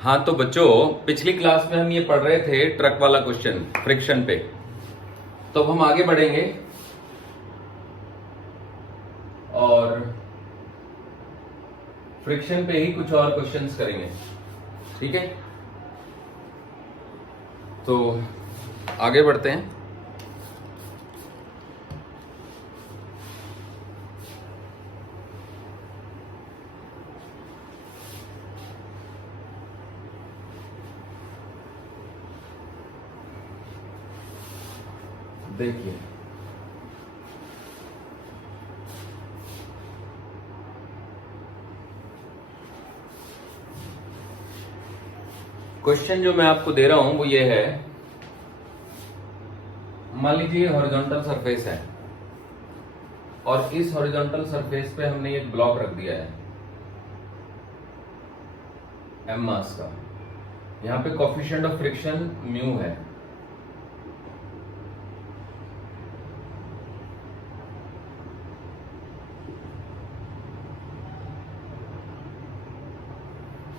हाँ तो बच्चों, पिछली क्लास में हम ये पढ़ रहे थे ट्रक वाला क्वेश्चन फ्रिक्शन पे। तो अब हम आगे बढ़ेंगे और फ्रिक्शन पे ही कुछ और क्वेश्चंस करेंगे, ठीक है? तो आगे बढ़ते हैं। देखिए, क्वेश्चन जो मैं आपको दे रहा हूं वो ये है। मान लीजिए हॉरिजॉन्टल सरफेस है और इस हॉरिजॉन्टल सरफेस पे हमने एक ब्लॉक रख दिया है एम मास का। यहां पे कोफिशिएंट ऑफ फ्रिक्शन म्यू है।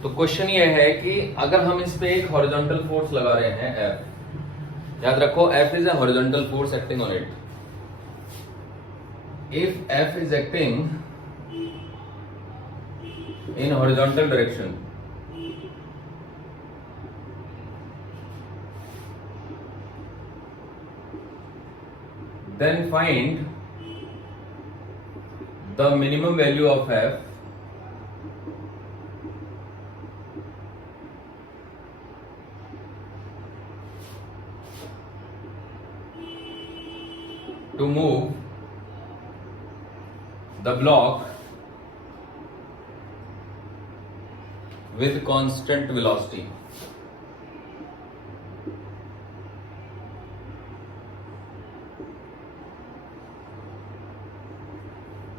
तो क्वेश्चन ये है कि अगर हम इस पे एक हॉरिजॉन्टल फोर्स लगा रहे हैं F, याद रखो F is a horizontal force acting on it. If F is acting in horizontal direction, then find the minimum value of F to move the block with constant velocity।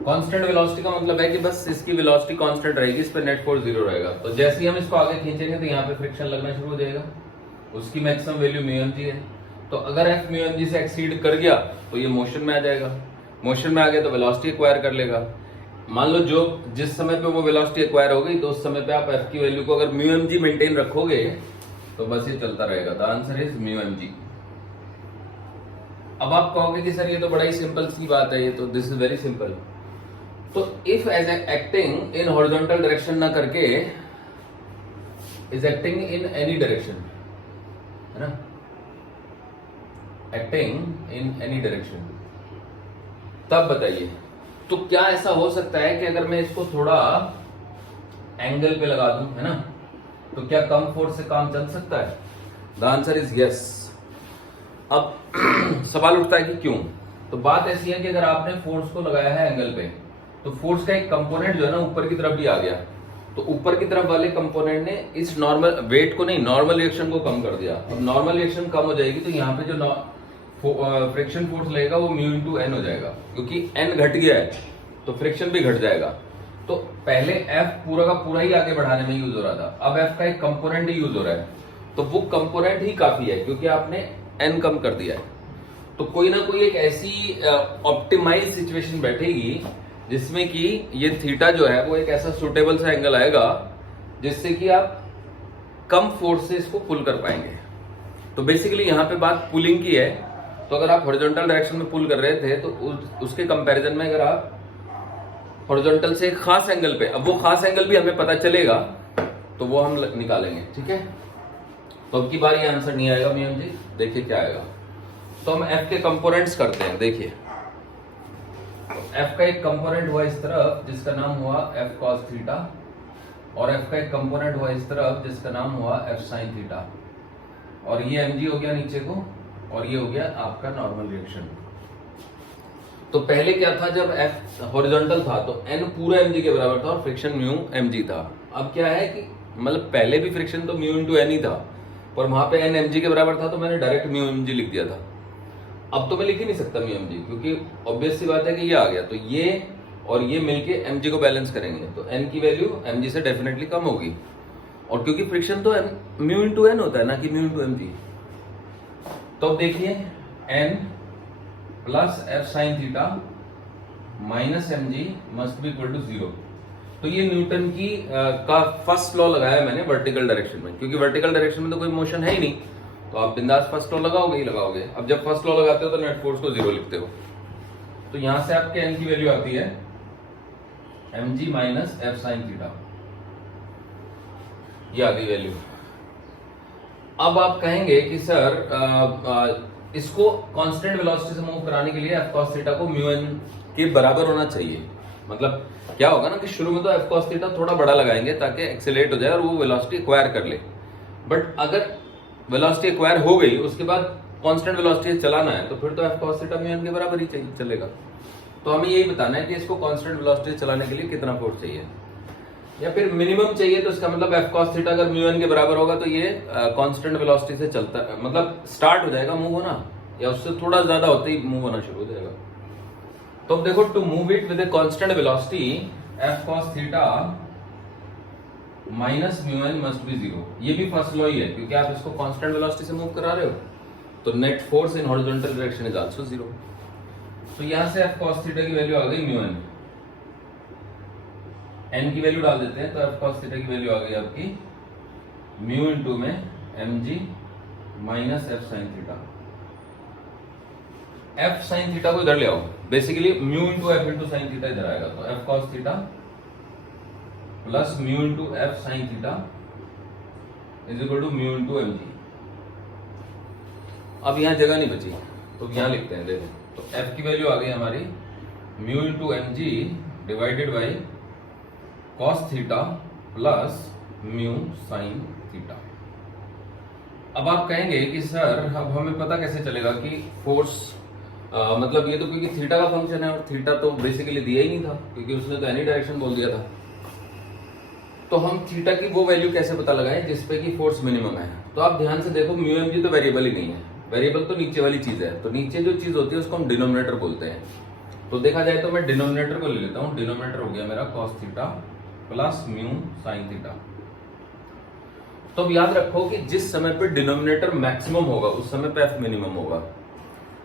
Constant velocity का मतलब है कि बस इसकी velocity constant रहेगी, इस पर net force zero रहेगा। तो जैसे ही हम इसको आगे खींचेंगे तो यहाँ पे फ्रिक्शन लगना शुरू हो जाएगा। उसकी maximum value mu M G है। तो अगर एफ म्यू एम जी से एक्सीड कर गया तो ये मोशन में आ जाएगा। मोशन में आ गया तो वेलोसिटी एक्वायर कर लेगा। मान लो जो जिस समय पे वो वेलोसिटी एक्वायर हो गई तो उस समय पे आप एफ की वैल्यू को अगर म्यू एम जी मेंटेन रखोगे तो बस ये चलता रहेगा। The answer is mu M G. अब आप कहोगे कि सर ये तो बड़ा ही सिंपल सी बात है, ये तो दिस इज वेरी सिंपल। तो if age acting in horizontal direction ना करके is acting in any direction, है ना, एक्टिंग इन एनी डायरेक्शन, तब बताइए तो क्या ऐसा हो सकता है कि अगर मैं इसको थोड़ा एंगल पे लगा दूं, है ना, तो क्या कम फोर्स से काम चल सकता है? The answer is yes. अब सवाल उठता है कि क्यों? तो बात ऐसी है कि अगर आपने फोर्स को लगाया है एंगल पे तो फोर्स का एक कंपोनेंट जो है ना ऊपर की तरफ भी आ गया। तो ऊपर की तरफ वाले कंपोनेंट ने इस नॉर्मल वेट को नहीं, नॉर्मल रिएक्शन को कम कर दिया। अब नॉर्मल रिएक्शन कम हो जाएगी तो यहाँ पे जो फ्रिक्शन फोर्स लगेगा वो म्यू इंटू एन हो जाएगा, क्योंकि एन घट गया है तो फ्रिक्शन भी घट जाएगा। तो पहले एफ पूरा का पूरा ही आगे बढ़ाने में यूज हो रहा था, अब एफ का एक कंपोनेंट ही यूज हो रहा है। तो वो कंपोनेंट ही काफी है क्योंकि आपने एन कम कर दिया है। तो कोई ना कोई एक ऐसी ऑप्टिमाइज सिचुएशन बैठेगी जिसमें कि ये थीटा जो है वो एक ऐसा सुटेबल सा एंगल आएगा जिससे कि आप कम फोर्स से इसको पुल कर पाएंगे। तो बेसिकली यहाँ पे बात पुलिंग की है। तो अगर आप हॉरिजॉन्टल डायरेक्शन में पुल कर रहे थे तो उसके कंपैरिजन में अगर आप हॉरिजॉन्टल से एक खास एंगल पे, अब वो खास एंगल भी हमें पता चलेगा तो वो हम निकालेंगे, ठीक है? तो अब की बार ये आंसर नहीं आएगा म्यू एम जी। देखिए क्या आएगा। तो हम एफ के कंपोनेंट्स करते हैं। देखिए एफ का एक कंपोनेंट हुआ इस तरफ जिसका नाम हुआ एफ कॉस थीटा, और एफ का एक कंपोनेंट हुआ इस तरफ जिसका नाम हुआ एफ साइन थीटा, और ये एम जी हो गया नीचे को, और ये हो गया आपका नॉर्मल रिएक्शन। तो पहले क्या था, जब एफ हॉरिजॉन्टल था तो एन पूरा एम जी के बराबर था और फ्रिक्शन म्यू एम जी था। अब क्या है कि मतलब पहले भी फ्रिक्शन तो म्यू इंटू एन ही था, पर वहां पे एन एम जी के बराबर था तो मैंने डायरेक्ट म्यू एम जी लिख दिया था। अब तो मैं लिख ही नहीं सकता म्यू एम जी, क्योंकि ऑब्वियस सी बात है कि ये आ गया तो ये और ये मिलके एम जी को बैलेंस करेंगे तो एन की वैल्यू एम जी से डेफिनेटली कम होगी। और क्योंकि फ्रिक्शन तो म्यू इंटू एन होता है ना कि म्यू इंटू एम जी। तो अब देखिए N plus F sine theta minus M G must be equal to 0। तो ये न्यूटन की का फर्स्ट लॉ लगाया मैंने वर्टिकल डायरेक्शन में, क्योंकि वर्टिकल डायरेक्शन में तो कोई मोशन है ही नहीं, तो आप बिंदास फर्स्ट लॉ लगाओगे ही लगाओगे। अब जब फर्स्ट लॉ लगाते हो तो नेट फोर्स को 0 लिखते हो, तो यहां से आपके एन की वैल्यू आती है mg minus F sine theta, ये आ गई वैल्यू। अब आप कहेंगे कि सर इसको कांस्टेंट वेलोसिटी से मूव कराने के लिए एफ कॉस थीटा को म्यू एन के बराबर होना चाहिए। मतलब क्या होगा ना कि शुरू में तो एफ कॉस थीटा थोड़ा बड़ा लगाएंगे ताकि एक्सेलरेट हो जाए और वो वेलोसिटी एक्वायर कर ले, बट अगर वेलोसिटी एक्वायर हो गई उसके बाद कांस्टेंट वेलोसिटी चलाना है तो फिर तो F cos theta mu N के बराबर ही चाहिए चलेगा। तो हमें यही बताना है कि इसको कांस्टेंट वेलोसिटी चलाने के लिए कितना फोर्स चाहिए, या फिर मिनिमम चाहिए। तो इसका मतलब एफ कॉस थीटा अगर म्यू एन के बराबर होगा तो ये कांस्टेंट वेलोसिटी से चलता है, मतलब स्टार्ट हो जाएगा मूव होना, या उससे थोड़ा ज्यादा होते ही मूव होना शुरू हो जाएगा। तो अब देखो, to move it with a constant velocity F cos theta minus mu N must be 0। ये भी फर्स्ट लॉ ही है, क्योंकि आप इसको कांस्टेंट वेलोसिटी से मूव करा रहे हो, तो net force in horizontal direction is also 0। तो यहां से एफ कॉस थीटा की वैल्यू आ गई म्यू एन, एन की वैल्यू डाल देते हैं, तो एफ कॉस थीटा की वैल्यू आ गई आपकी म्यू इनटू में mg minus F sine theta. F sine theta को इधर ले आओ, basically mu into F into sine theta इधर आएगा, तो F cos theta plus mu into F sine theta is equal to mu into m जी। अब यहां जगह नहीं बची तो यहां लिखते हैं, देखो तो एफ की वैल्यू आ गई हमारी mu into m g divided by cos theta plus mu sine theta. अब आप कहेंगे कि सर अब हमें पता कैसे चलेगा कि फोर्स मतलब ये तो क्योंकि थीटा का फंक्शन है और थीटा तो बेसिकली दिया ही नहीं था, क्योंकि उसने तो एनी डायरेक्शन बोल दिया था। तो हम थीटा की वो वैल्यू कैसे पता लगाएं जिसपे कि फोर्स मिनिमम है। तो आप ध्यान से देखो, म्यू एम जी तो वेरिएबल ही नहीं है, वेरिएबल तो नीचे वाली चीज है, तो नीचे जो चीज होती है उसको हम डिनोमिनेटर बोलते हैं। तो देखा जाए तो मैं डिनोमिनेटर को ले लेता हूं, डिनोमिनेटर हो गया मेरा cos theta plus mu sine theta. तो अब याद रखो कि जिस समय पे डिनोमिनेटर मैक्सिमम होगा उस समय पे एफ मिनिमम होगा।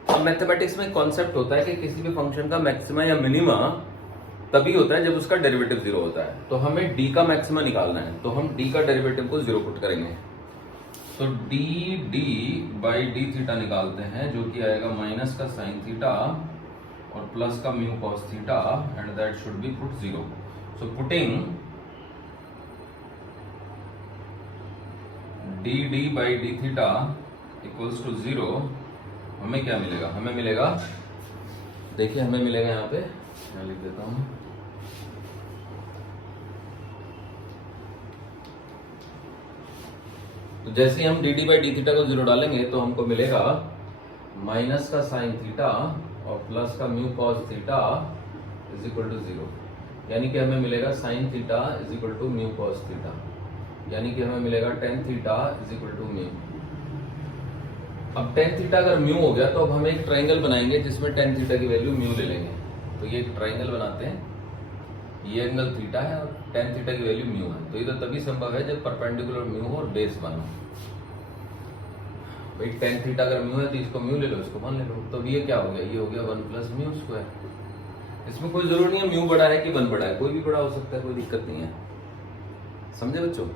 अब मैथमेटिक्स में कॉन्सेप्ट होता है कि किसी भी फंक्शन का मैक्सिमा या मिनिमा तभी होता है जब उसका डेरिवेटिव 0 होता है। तो हमें d का मैक्सिमा निकालना है, तो हम d का डेरिवेटिव को 0 पुट करेंगे, तो डी बाई डी थीटा निकालते हैं, जो कि आएगा माइनस का साइन थीटा और प्लस का mu cos theta, and that should be put 0। So putting d by d theta equals to 0, हमें क्या मिलेगा, हमें मिलेगा, देखिए हमें मिलेगा यहाँ पे, मैं लिख देता हूं, तो जैसे हम d d by d theta को 0 डालेंगे तो हमको मिलेगा माइनस का साइन थीटा और प्लस का mu cos theta is equal to 0, यानी कि हमें मिलेगा sine theta is equal to mu cos theta, यानी कि हमें मिलेगा tan theta is equal to mu. अब टेन थीटा अगर म्यू हो गया तो अब हम एक ट्रायंगल बनाएंगे जिसमें टेन थीटा की वैल्यू म्यू ले लेंगे। तो ये एक ट्रायंगल बनाते हैं, ये एंगल थीटा है और टेन थीटा की वैल्यू म्यू है। तो ये तो तभी संभव है जब परपेंडिकुलर म्यू हो और बेस 1 हो। भाई टेन थीटा अगर म्यू है तो इसको म्यू ले लो, इसको 1 ले लो, तो ये क्या हो गया, ये हो गया 1 प्लस म्यू स्क्वायर। इसमें कोई जरूरी नहीं है म्यू बड़ा है कि 1 बड़ा है, कोई भी बड़ा हो सकता है, कोई दिक्कत नहीं है, समझे बच्चों।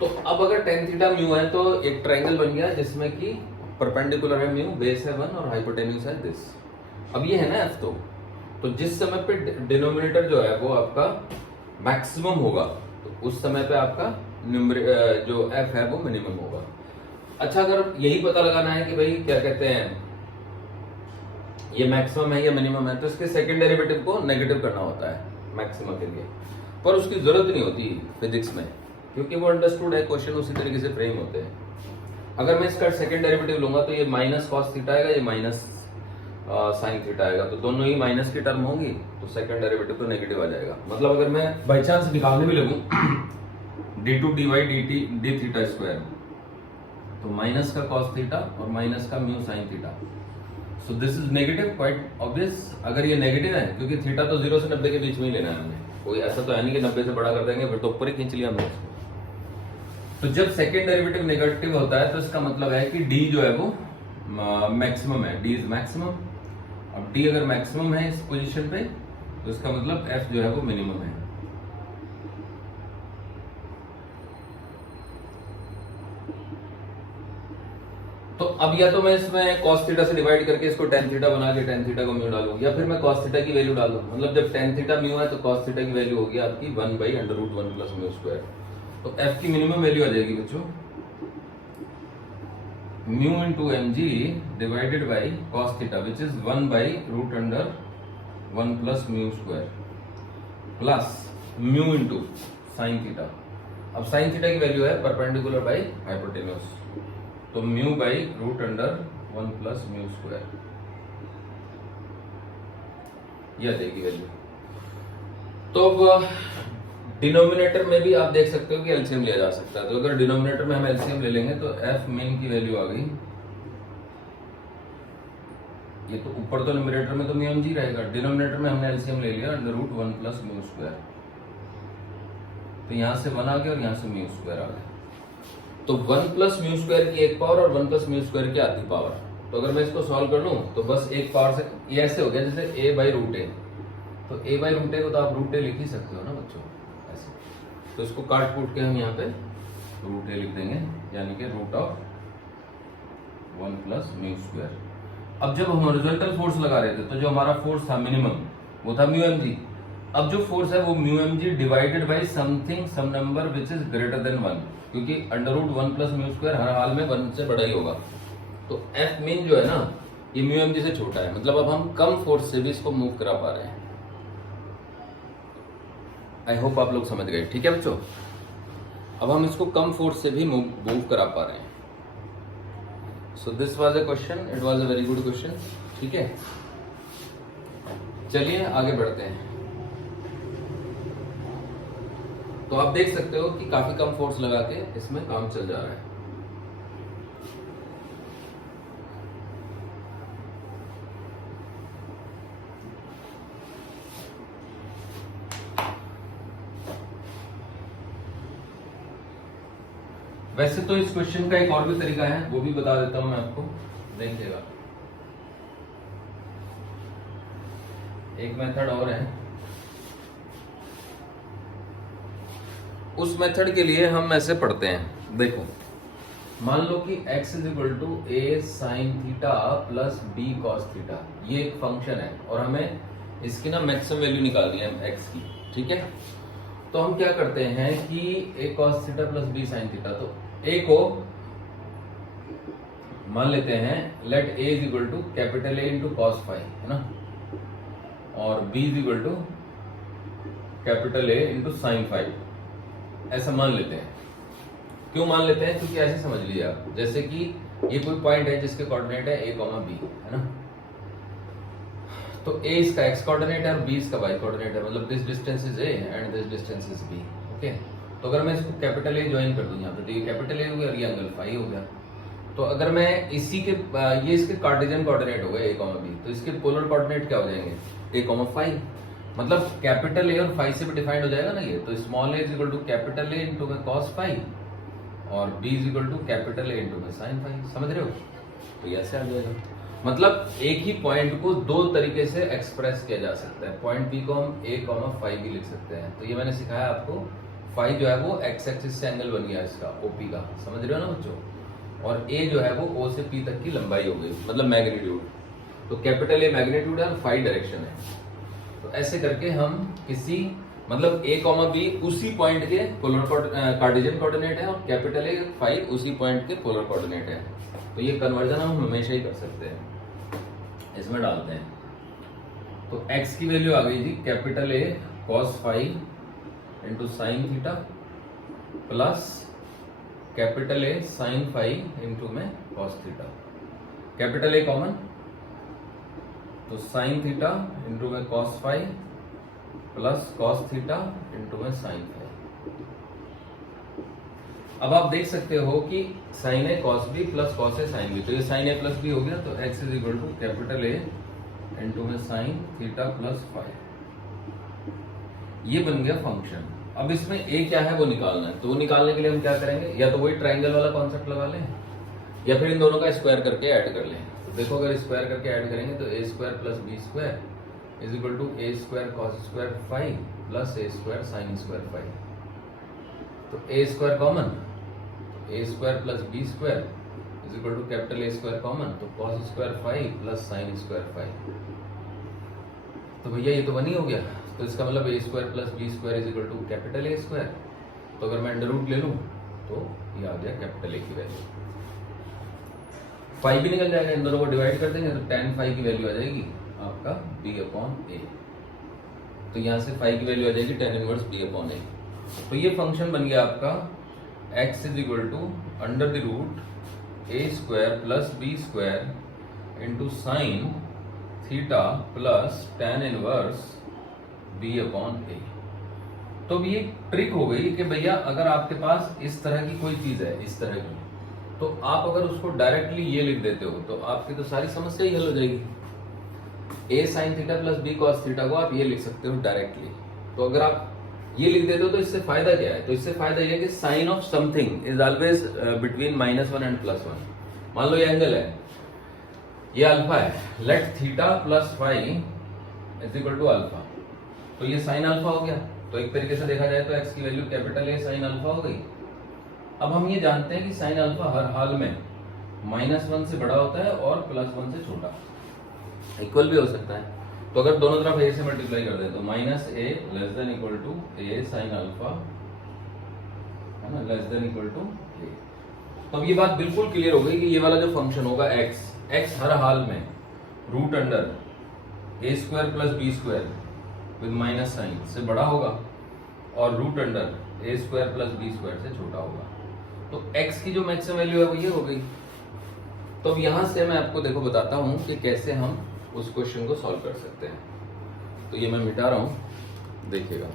तो अब अगर टेन थीटा म्यू है तो एक ट्रायंगल बन गया जिसमें कि परपेंडिकुलर है म्यू, बेस है 1 और हाइपोटेन्यूज है दिस। अब ये है ना एफ, तो जिस समय पे डिनोमिनेटर जो है वो आपका मैक्सिमम होगा तो उस समय पे आपका जो एफ है वो मिनिमम होगा। अच्छा, अगर यही पता लगाना है कि भाई क्या कहते हैं ये मैक्सिमम है या मिनिमम है, तो इसके सेकंड डेरिवेटिव को नेगेटिव करना होता है मैक्सिमम के लिए, पर उसकी जरूरत नहीं होती फिजिक्स में, क्योंकि वो अंडरस्टूड है, क्वेश्चन उसी तरीके से फ्रेम होते हैं। अगर मैं इसका सेकंड डेरिवेटिव लूंगा तो ये माइनस कॉस थीटा आएगा, ये माइनस साइन थीटा आएगा, तो दोनों ही माइनस की टर्म होंगी, तो सेकंड डेरिवेटिव तो नेगेटिव आ जाएगा। मतलब अगर मैं बाई चांस निकालने भी लगूं D two D Y D T D theta square, तो माइनस का कॉस थीटा और माइनस का mu sine theta, so this is negative, quite obvious. अगर ये नेगेटिव है, क्योंकि थीटा तो 0 से 90 के बीच में ही लेना है हमें, कोई ऐसा तो है नहीं कि 90 से बड़ा कर देंगे फिर तो ऊपर ही खींच लिया हमने। तो जब सेकेंड डेरिवेटिव नेगेटिव होता है तो इसका मतलब है कि डी जो है वो मैक्सिमम है, डी इज मैक्सिमम। अब डी अगर मैक्सिमम है इस पोजीशन पे तो इसका मतलब एफ जो है वो मिनिमम है। तो अब या तो मैं इसमें cos थीटा से डिवाइड करके इसको tan थीटा बना के tan थीटा को म्यू डालूं, या फिर मैं cos थीटा की वैल्यू डाल दूं। मतलब जब tan थीटा म्यू है तो cos थीटा की वैल्यू होगी आपकी 1/√1 प्लस म्यू स्क्वायर। तो f की मिनिमम वैल्यू आ जाएगी बच्चों mu into m g divided by cos theta which is 1/√1 plus mu square plus mu into sine theta. अब साइन थीटा की वैल्यू है परपेंडिकुलर बाई हाइपोटेन्यूज, तो mu by √1 plus mu square, यह देगी value. तो अब डिनोमिनेटर में भी आप देख सकते हो कि एलसीएम लिया जा सकता है। तो अगर डिनोमिनेटर में हम एलसीएम ले लेंगे तो एफ मेन की वैल्यू आ गई, ये तो ऊपर तो न्यूमरेटर में तो म्यू एम जी रहेगा, डिनोमिनेटर में हमने एलसीएम ले लिया √1 प्लस म्यू स्क्वायर। तो यहां से 1 आ गया और यहां से म्यू स्क्वायर आ गया। तो 1 प्लस म्यू स्क्वायर की एक पावर और 1 प्लस म्यू स्क्वायर की आधी पावर। तो अगर मैं इसको सॉल्व कर लूं तो बस एक पावर से ये ऐसे हो गया जैसे a/√a। तो a/√a को तो आप √a लिख ही सकते हो ना बच्चों, ऐसे। तो इसको काट कूट के हम यहाँ पे √a लिख देंगे, यानी कि √1 प्लस म्यू स्क्वायर। अब जब हम हॉरिजॉन्टल फोर्स लगा रहे थे तो जो हमारा फोर्स था मिनिमम वो था म्यू एम जी। अब जो फोर्स है वो mu M g divided by something some number which is greater than 1, क्योंकि √1 प्लस म्यू स्क्वायर हर हाल में 1 से बड़ा ही होगा। तो एफ मीन जो है ना ये म्यू एम जी से छोटा है, मतलब अब हम कम फोर्स से भी इसको मूव करा पा रहे हैं। आई होप आप लोग समझ गए, ठीक है बच्चों। अब हम इसको कम फोर्स से भी मूव करा पा रहे हैं। So this was a question, it was a very good question, ठीक है। चलिए आगे बढ़ते हैं। तो आप देख सकते हो कि काफी कम फोर्स लगा के इसमें काम चल जा रहा है। वैसे तो इस क्वेश्चन का एक और भी तरीका है, वो भी बता देता हूं मैं आपको, देखिएगा। एक मेथड और है, उस मेथड के लिए हम ऐसे पढ़ते हैं। देखो मान लो कि x is equal to a sine theta plus b cos theta, ये एक फंक्शन है और हमें इसकी ना मैक्सिमम वैल्यू निकालनी है x की, ठीक है। तो हम क्या करते हैं कि a cos theta plus b sine theta, तो a को मान लेते हैं let a is equal to capital A into cos phi, है ना, और b is equal to capital A into sine phi, ऐसा मान लेते हैं। क्यों मान लेते हैं? क्योंकि ऐसे समझ लीजिए आप, जैसे कि ये कोई पॉइंट है जिसके कोऑर्डिनेट है a, b, है ना। तो a इसका x कोऑर्डिनेट है और b इसका y कोऑर्डिनेट है, मतलब this distance is a and this distance is b, okay. तो अगर मैं इसको कैपिटल A ज्वाइन कर दूं यहाँ पे, तो ये कैपिटल A हो गया और ये एंगल फाई हो गया। तो अगर मैं इसी के ये इसके कार्टेशियन कोऑर्डिनेट हो गए a, b, तो इसके पोलर कोऑर्डिनेट क्या हो जाएंगे a, फाई, मतलब कैपिटल A और फाई से भी डिफाइंड हो जाएगा ना ये। तो small a is equal to capital A into में कॉस फाई और b is equal to capital A into में साइन फाई, समझ रहे हो। तो ऐसे आ जाएगा, मतलब एक ही पॉइंट को दो तरीके से एक्सप्रेस किया जा सकता है। पॉइंट बी को हम a, फाई भी लिख सकते हैं। तो ये मैंने सिखाया आपको, फाई जो है वो एक्स एक्सिस से एंगल बन गया इसका ओपी का, समझ रहे हो ना बच्चों। और a जो है वो o से p तक की लंबाई हो गई, मतलब मैग्नीट्यूड। तो कैपिटल A मैग्नीट्यूड है और फाई डायरेक्शन है। तो ऐसे करके हम किसी मतलब a, b उसी पॉइंट के पोलर कार्टेशियन कोऑर्डिनेट है और कैपिटल A फाई उसी पॉइंट के पोलर कोऑर्डिनेट है। तो ये कन्वर्जन हम हमेशा ही कर सकते हैं, इसमें डालते हैं। तो x की वैल्यू आ गई थी capital A cos phi into sine theta plus capital A sine phi into में cos theta. Capital A common, तो साइन थीटा इंटू में cos phi plus cos theta into में साइन फाई। अब आप देख सकते हो कि sine A cos B plus cos A sine B, तो ये साइन ए प्लस बी हो गया। तो x is equal to capital A into में साइन थीटा प्लस फाई, ये बन गया फंक्शन। अब इसमें a क्या है वो निकालना है, तो वो निकालने के लिए हम क्या करेंगे, या तो वही ट्राइंगल वाला कॉन्सेप्ट लगा लें या फिर इन दोनों का स्क्वायर करके ऐड कर लें। तो देखो अगर स्क्वायर करके ऐड करेंगे तो a square plus b square is equal to a square cos square phi plus a square sine square phi. तो a square common, a square plus b square is equal to capital A square common, तो cos square phi plus sine square phi, तो भैया ये तो 1 ही हो गया। तो इसका मतलब A square plus B square is equal to capital A square. तो अगर मैं अंडर रूट ले लूँ तो ये आ गया कैपिटल ए की वैल्यू। फाइव भी निकल जाएगा, इन दोनों को डिवाइड कर देंगे तो tan फाइव की वैल्यू आ जाएगी आपका b अपॉन ए। तो यहाँ से फाइव की वैल्यू आ जाएगी tan inverse b upon A. तो ये फंक्शन बन गया आपका x is equal to under the root A square plus B square into sine theta plus tan inverse b upon A. तो अब ये ट्रिक हो गई कि भैया अगर आपके पास इस तरह की कोई चीज है, इस तरह की, तो आप अगर उसको डायरेक्टली ये लिख देते हो तो आपकी तो सारी समस्या ही हल हो जाएगी। A sine theta plus B cos theta को आप ये लिख सकते हो डायरेक्टली। तो अगर आप ये लिख देते हो तो इससे फायदा क्या है? तो इससे फायदा ये है कि sine of something is always between -1 and +1। मान लो ये एंगल है, ये अल्फा है, let theta plus phi is equal to alpha, तो ये साइन अल्फा हो गया। तो एक तरीके से देखा जाए तो x की value capital A sine alpha हो गई। अब हम ये जानते हैं कि साइन अल्फा हर हाल में -1 से बड़ा होता है और +1 से छोटा, इक्वल भी हो सकता है। तो अगर दोनों तरफ a से मल्टीप्लाई कर दें तो -a less than equal to a sine alpha, है ना, less than equal to a। तो अब ये बात बिल्कुल क्लियर हो गई कि ये वाला जो फंक्शन होगा x हर हाल में root under a square plus B square with minus sine से बड़ा होगा और root under A square plus B square से छोटा होगा। तो x की जो मैक्सिमम वैल्यू है वो ये हो गई। तो अब यहां से मैं आपको देखो बताता हूं कि कैसे हम उस क्वेश्चन को सॉल्व कर सकते हैं। तो ये मैं मिटा रहा हूं, देखिएगा।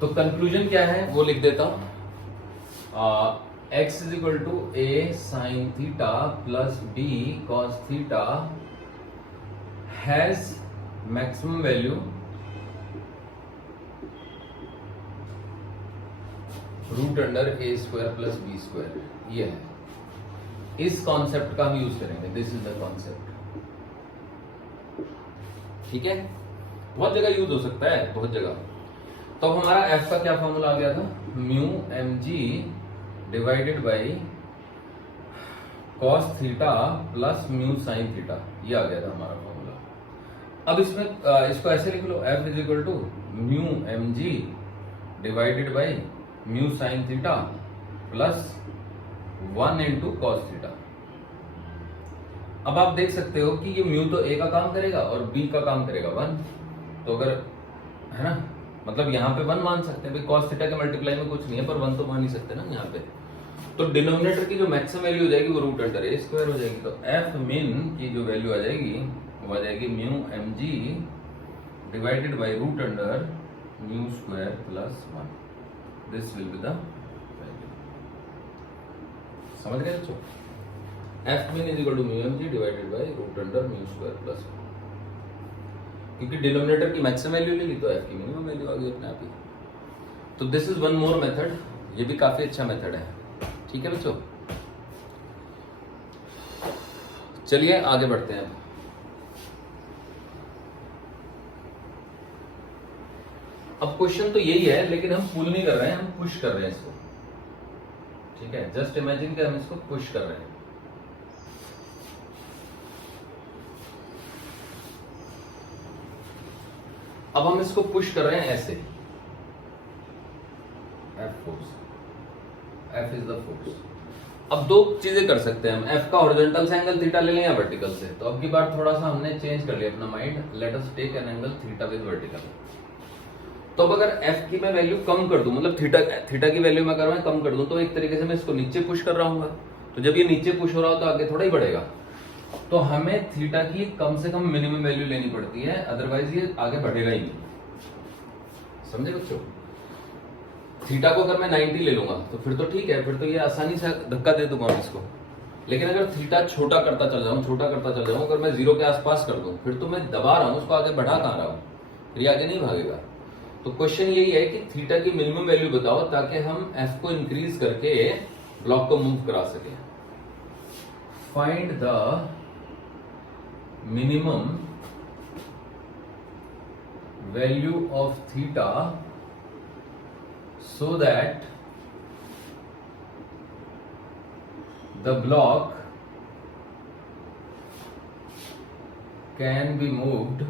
तो कंक्लूजन क्या है वो लिख देता हूं। x is equal to A sine theta plus B cos theta has maximum value root under A square plus B square. ये है, इस कॉन्सेप्ट का हम यूज करेंगे। दिस इज द कॉन्सेप्ट, ठीक है। बहुत जगह यूज हो सकता है, बहुत जगह। तो हमारा f का क्या फॉर्मूला आ गया था? Mu mg divided by cos theta plus mu sine theta, ये आ गया था हमारा फॉर्मूला। अब इसमें इसको ऐसे लिख लो, f is equal to mu mg divided by mu sine theta plus 1 into cos theta. अब आप देख सकते हो कि ये म्यू तो a का काम करेगा और b का काम करेगा 1। तो अगर, है ना, मतलब यहाँ पे 1 मान सकते हैं, कॉस थीटा के मल्टीप्लाई में कुछ नहीं है, पर 1 तो मान ही सकते हैं ना यहाँ पे। तो डिनोमिनेटर की जो मैक्सिमम वैल्यू हो जाएगी वो रूट अंडर ए स्क्वायर हो जाएगी। तो एफ मिन की जो वैल्यू आ जाएगी वो आ जाएगी mu mg divided by root under mu square plus 1। This will be the value. समझ गए बच्चों? F min is equal to mu mg divided by root under mu square plus 1, क्योंकि डिनोमिनेटर की मैक्सिमम वैल्यू ले ली तो F की minimum value आ गई अपने आप ही। तो this is one more method, ये भी काफी अच्छा मेथड है, ठीक है बच्चों। चलिए आगे बढ़ते हैं। अब क्वेश्चन तो यही है, लेकिन हम पुल नहीं कर रहे हैं, हम पुश कर रहे हैं इसको, ठीक है। जस्ट इमेजिन कि हम इसको पुश कर रहे हैं। अब हम इसको पुश कर रहे हैं ऐसे, F force, F is the force. अब दो चीजें कर सकते हैं हम, F का हॉरिजॉन्टल से एंगल थीटा ले लें या वर्टिकल से। तो अब की बार थोड़ा सा हमने चेंज कर लिया अपना mind, let us take an angle theta with vertical. तो अब अगर F की मैं वैल्यू कम कर दूं, मतलब थीटा की वैल्यू मैं कर कम कर दूं, तो एक तरीके से मैं इसको नीचे पुश कर रहा हूँ। तो जब ये नीचे पुश हो रहा हो तो आगे थोड़ा ही बढ़ेगा। तो हमें थीटा की कम से कम मिनिमम वैल्यू लेनी पड़ती है, अदरवाइज ये आगे बढ़ेगा ही नहीं। समझे बच्चों? थीटा को अगर मैं 90 ले लूंगा तो फिर तो ठीक है, फिर तो ये आसानी से धक्का दे दूंगा मैं इसको। लेकिन अगर थीटा छोटा करता चल जाऊं, अगर मैं 0 के आसपास कर दूं, फिर तो मैं दबा रहा हूं उसको, आगे बढ़ा कहां रहा हूं, फिर आगे नहीं भागेगा। तो क्वेश्चन यही है कि थीटा की मिनिमम वैल्यू बताओ ताकि हम एफ को इंक्रीज करके ब्लॉक को मूव करा सके। find the minimum value of theta so that the block can be moved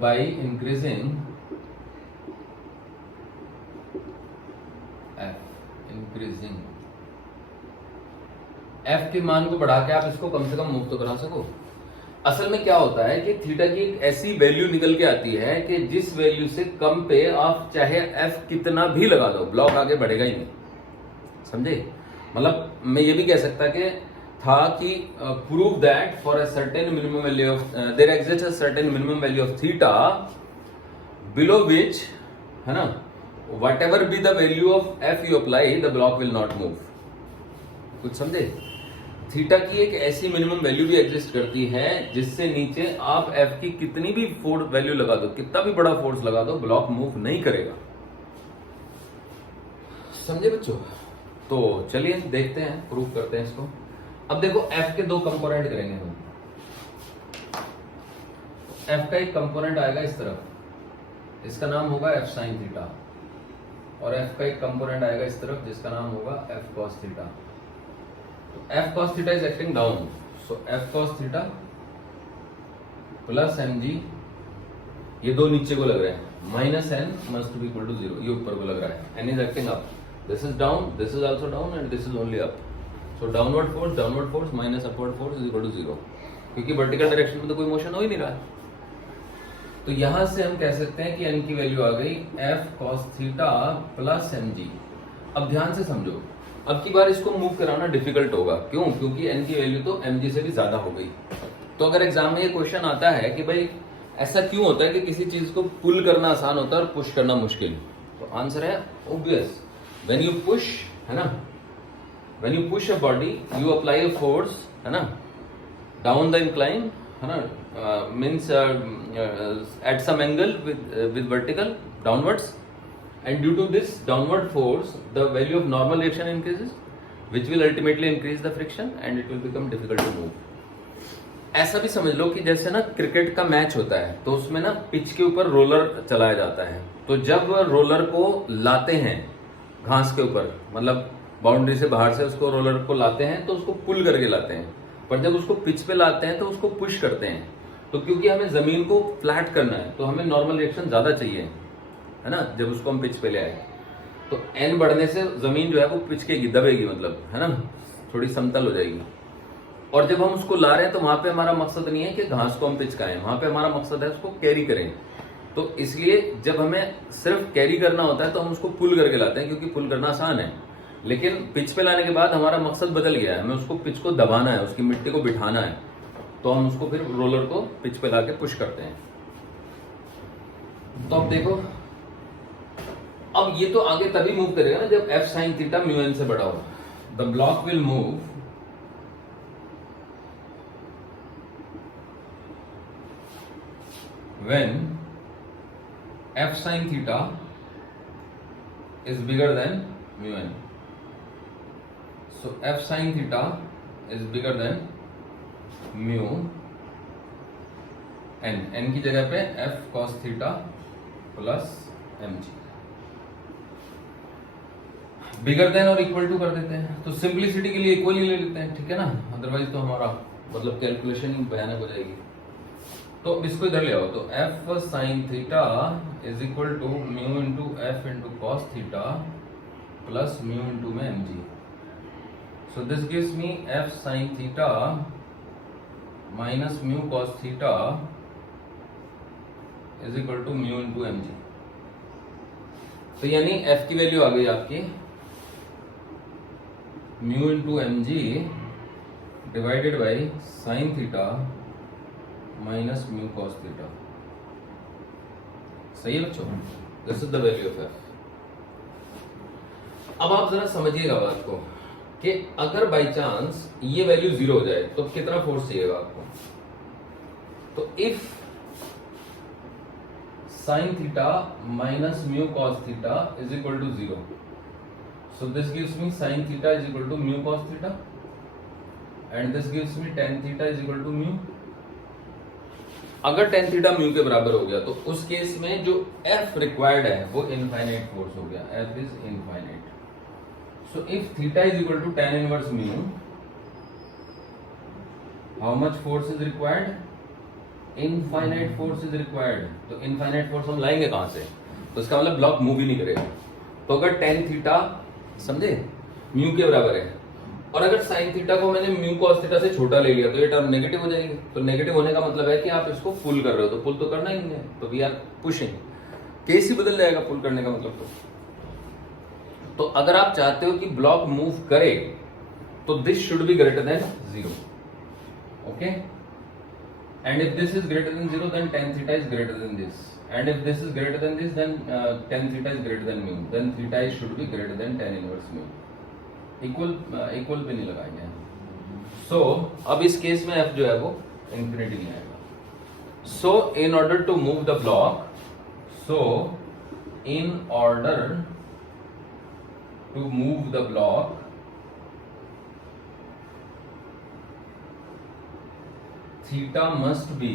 by increasing f के मान को बढ़ा के आप इसको कम से कम मूव तो करा सको। असल में क्या होता है कि थीटा की एक ऐसी वैल्यू निकल के आती है कि जिस वैल्यू से कम पे आप चाहे f कितना भी लगा दो ब्लॉक आगे बढ़ेगा ही नहीं, समझे? मतलब मैं ये भी कह सकता कि था कि prove that for a certain minimum value of their exist a certain minimum value of theta below which, है ना, whatever be the value of f you apply the block will not move। कुछ समझे? Theta की एक ऐसी minimum value भी exist करती है जिससे नीचे आप f की कितनी भी फोर्स वैल्यू लगा दो, कितना भी बड़ा फोर्स लगा दो, ब्लॉक मूव नहीं करेगा। समझे बच्चों? तो चलिए देखते हैं, प्रूव करते हैं इसको। अब देखो f के दो कंपोनेंट करेंगे हम। f का एक कंपोनेंट आएगा इस तरफ, इसका नाम होगा f sin थीटा, और f का एक कंपोनेंट आएगा इस तरफ जिसका नाम होगा f cos थीटा। तो f cos theta is acting down, so f cos theta plus mg, ये दो नीचे को लग रहे हैं, minus n must be equal to 0, ये ऊपर को लग रहा है, n is acting up, this is down, this is also down and this is only up, so downward force minus upward force is equal to 0, क्योंकि vertical direction में तो कोई मोशन हो ही नहीं रहा है। तो यहां से हम कह सकते हैं कि n की वैल्यू आ गई f cos theta plus mg। अब ध्यान से समझो, अब की बार इसको मूव कराना डिफिकल्ट होगा, क्यों? क्योंकि n की वैल्यू तो mg से भी ज्यादा हो गई। तो अगर एग्जाम में ये क्वेश्चन आता है कि भाई ऐसा क्यों होता है कि किसी चीज को पुल करना आसान होता है और पुश करना मुश्किल, तो आंसर है ऑब्वियस, व्हेन यू पुश, है ना, when you push a body you apply a force, है ना, डाउन द इंक्लाइन, है ना, means at some angle with vertical downwards, and due to this downward force the value of normal reaction increases, which will ultimately increase the friction and it will become difficult to move। ऐसा भी समझ लो कि जैसे ना cricket का match होता है तो उसमें ना पिच के ऊपर रोलर चलाया जाता है, तो जब रोलर को लाते हैं घास के ऊपर, मतलब बाउंड्री से बाहर से उसको रोलर को लाते हैं तो उसको पुल करके लाते हैं, पर जब उसको पिच पे लाते हैं तो उसको पुश करते हैं। तो क्योंकि हमें जमीन को फ्लैट करना है तो हमें नॉर्मल रिएक्शन ज्यादा चाहिए, है ना, जब उसको हम पिच पे ले आए तो n बढ़ने से जमीन जो है वो पिचकेगी, दबेगी, मतलब, है ना, थोड़ी समतल हो जाएगी। और जब हम उसको ला रहे हैं तो वहां पे हमारा मकसद नहीं है कि घास को हम पिचकाएं, वहां पे हमारा मकसद है उसको कैरी करें। तो इसलिए जब हमें सिर्फ कैरी करना होता है तो हम उसको पुल करके लाते हैं, क्योंकि पुल करना आसान है। लेकिन पिच पे लाने के बाद हमारा मकसद बदल गया है, हमें उसको पिच को दबाना है, उसकी मिट्टी को बिठाना है, तो हम उसको फिर रोलर को पिच पे लाके पुश करते हैं। तो अब देखो, अब ये तो आगे तभी मूव करेगा ना जब f sin theta mu n से बड़ा हो। The block will move when f sin theta is bigger than mu n। So f sin theta is bigger than mu n, n की जगह पे f cos theta plus mg, bigger than और equal to कर देते हैं, तो simplicity के लिए इक्वल ही ले लेते हैं, ठीक है ना, अदरवाइज तो हमारा मतलब कैलकुलेशन ही भयानक हो जाएगी। तो अब इसको इधर ले आओ, तो f sin theta is equal to mu into f into cos theta plus mu into में mg। So this gives me f sin theta minus mu cos theta is equal to mu into mg। तो यानी f की value आ गई आपकी mu into mg divided by sin theta minus mu cos theta। सही है बच्चों, this is the value of f। अब आप जरा समझिएगा बात को कि अगर बाय चांस ये वैल्यू 0 हो जाए तो कितना फोर्स चाहिएगा आपको। तो if sine theta minus mu cos theta is equal to 0, So this gives me sin theta is equal to mu cos theta, and this gives me tan theta is equal to mu. अगर tan theta mu के बराबर हो गया तो उस case में जो F required है वो इनफाइनाइट फोर्स हो गया, F is infinite. So if theta is equal to tan inverse mu, how much force is required? Infinite force is required. तो इनफाइनाइट फोर्स हम लाएंगे कहां से? तो इसका मतलब ब्लॉक मूव ही नहीं करेगा. तो अगर tan थीटा समझे म्यू के बराबर है और अगर sin थीटा को मैंने म्यू cos थीटा से छोटा ले लिया तो ये टर्म नेगेटिव हो जाएगी. तो नेगेटिव होने का मतलब है कि आप इसको पुल कर रहे हो, तो पुल तो करना ही नहीं है, तो वी आर पुशिंग. केस ही बदल जाएगा पुल करने का मतलब. तो अगर आप चाहते हो कि ब्लॉक मूव करे तो this should be greater than 0. Okay, and if this is greater than 0 then tan theta is greater than this, and if this is greater than this then tan theta is greater than mu, then theta should be greater than tan inverse mu. Equal pay नहीं लगाएंगे. So अब इस case में f जो है वो infinity में आएगा. So in order to move the block, so in order to move the block, theta must be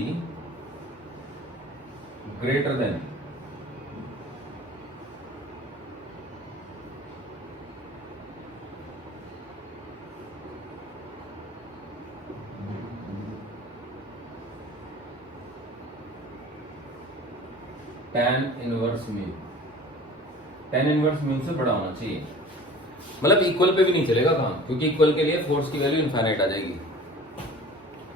greater than tan inverse mu. tan inverse mu से बड़ा होना चाहिए. मतलब इक्वल पे भी नहीं चलेगा काम, क्योंकि इक्वल के लिए फोर्स की वैल्यू इनफाइनाइट आ जाएगी.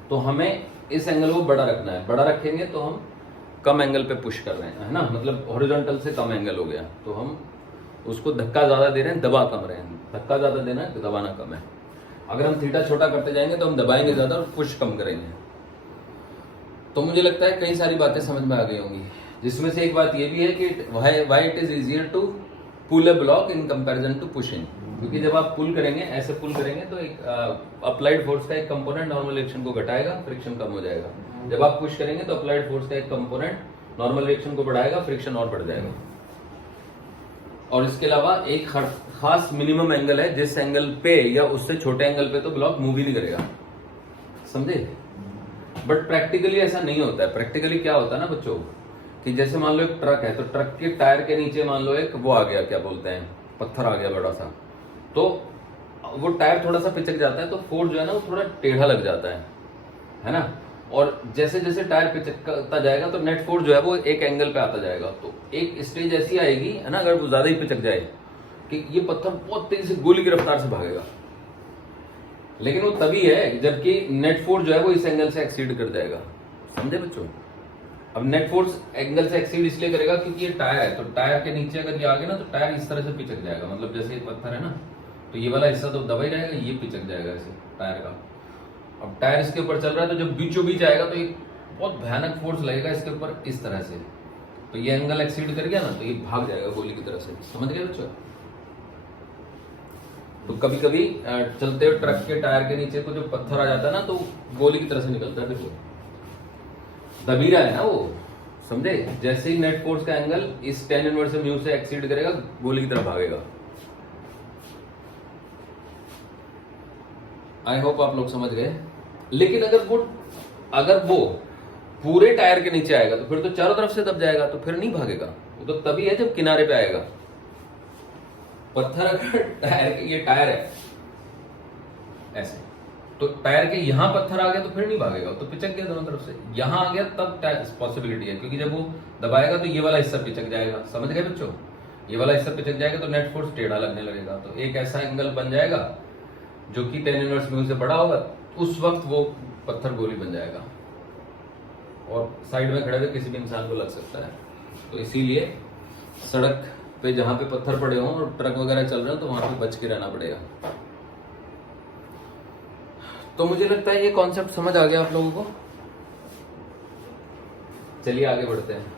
तो हमें इस एंगल को बड़ा रखना है. बड़ा रखेंगे तो हम कम एंगल पे पुश कर रहे हैं, है ना. मतलब हॉरिजॉन्टल से कम एंगल हो गया तो हम उसको धक्का ज्यादा दे रहे हैं, दबा कम रहे हैं. धक्का ज्यादा देना है, दबाना कम है. अगर हम थीटा छोटा करते जाएंगे तो हम दबाएंगे ज्यादा और पुश कम करेंगे. तो मुझे लगता है कई सारी बातें समझ में आ गई होंगी, जिसमें से एक बात ये भी है कि why it is easier to pull a block in comparison to pushing. क्योंकि जब आप पुल करेंगे, ऐसे पुल करेंगे तो एक अप्लाइड फोर्स का एक कंपोनेंट नॉर्मल रिएक्शन को घटाएगा, फ्रिक्शन कम हो जाएगा. जब आप पुश करेंगे तो अप्लाइड फोर्स का एक कंपोनेंट नॉर्मल रिएक्शन को बढ़ाएगा, फ्रिक्शन और बढ़ जाएगा. और इसके अलावा एक खास मिनिमम एंगल है जिस एंगल पे या उससे छोटे एंगल पे तो ब्लॉक मूव ही नहीं करेगा. समझे? बट प्रैक्टिकली ऐसा नहीं होता है. प्रैक्टिकली क्या होता है ना बच्चों, कि जैसे मान लो एक ट्रक है, तो ट्रक के टायर के नीचे मान लो एक वो आ गया, क्या बोलते हैं, पत्थर आ गया बड़ा सा, तो वो टायर थोड़ा सा पिचक जाता है तो फोर्स जो है ना वो थोड़ा टेढ़ा लग जाता है ना. और जैसे जैसे टायर पिचकता जाएगा तो नेट फोर्स जो है वो एक एंगल पे आता जाएगा. तो एक स्टेज ऐसी आएगी, है ना, अगर वो ज्यादा ही पिचक जाए कि ये पत्थर बहुत तेजी से गोली की रफ्तार से भागेगा. लेकिन वो तभी है जबकि नेट फोर्स जो है वो इस एंगल से एक्सीड कर जाएगा. समझे बच्चों? अब नेट फोर्स एंगल से एक्सीड इसलिए करेगा क्योंकि ये टायर है, तो टायर के नीचे अगर ये आ गया ना तो टायर इस तरह से पिचक जाएगा. मतलब जैसे एक पत्थर है ना, तो ये वाला हिस्सा तो दबा ही रहेगा, ये पिचक जाएगा ऐसे टायर का. अब टायर इसके ऊपर चल रहा है तो जब बीचों बीच आएगा तो एक बहुत भयानक फोर्स लगेगा इसके ऊपर इस तरह से. तो ये एंगल एक्सीड कर गया ना तो ये भाग जाएगा गोली की तरह से. समझ गए बच्चों? तो कभी कभी चलते हुए ट्रक के टायर के नीचे को जो पत्थर आ जाता है ना तो गोली की तरह से निकलता है. देखो दबी रहा है ना वो. समझे? जैसे ही नेट फोर्स का एंगल इस tan इनवर्स म्यू से एक्सीड करेगा, गोली की तरफ भागेगा. आई होप आप लोग समझ गए. लेकिन अगर वो पूरे टायर के नीचे आएगा तो फिर तो चारों तरफ से दब जाएगा, तो फिर नहीं भागेगा. वो तो तभी है जब किनारे पे आएगा. पत्थर अगर टायर, ये टायर है ऐसे, तो टायर के यहां पत्थर आ गया तो फिर नहीं भागेगा, तो पिचक गया दोनों तरफ से. यहां आ गया तब पॉसिबिलिटी है, क्योंकि जब वो दबाएगा तो ये वाला हिस्सा पिचक जाएगा. समझ गए बच्चों? ये वाला हिस्सा पिचक जाएगा तो नेट फोर्स टेढ़ा लगने लगेगा. तो एक ऐसा एंगल बन जाएगा जो कि tan इनवर्स म्यू से बड़ा होगा. उस वक्त वो पत्थर गोली बन जाएगा और साइड में खड़े हुए किसी भी इंसान को लग सकता है. तो इसीलिए सड़क पे जहां पे पत्थर पड़े हों और ट्रक वगैरह चल रहे हो तो वहां पे बच के रहना पड़ेगा. तो मुझे लगता है ये कॉन्सेप्ट समझ आ गया आप लोगों को. चलिए आगे बढ़ते हैं.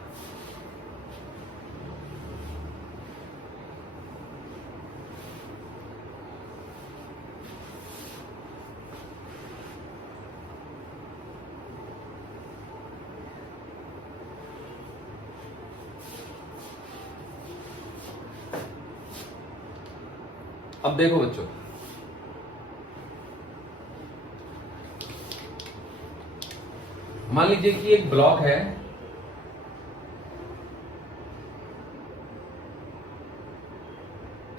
अब देखो बच्चों, मान लीजिए कि एक ब्लॉक है,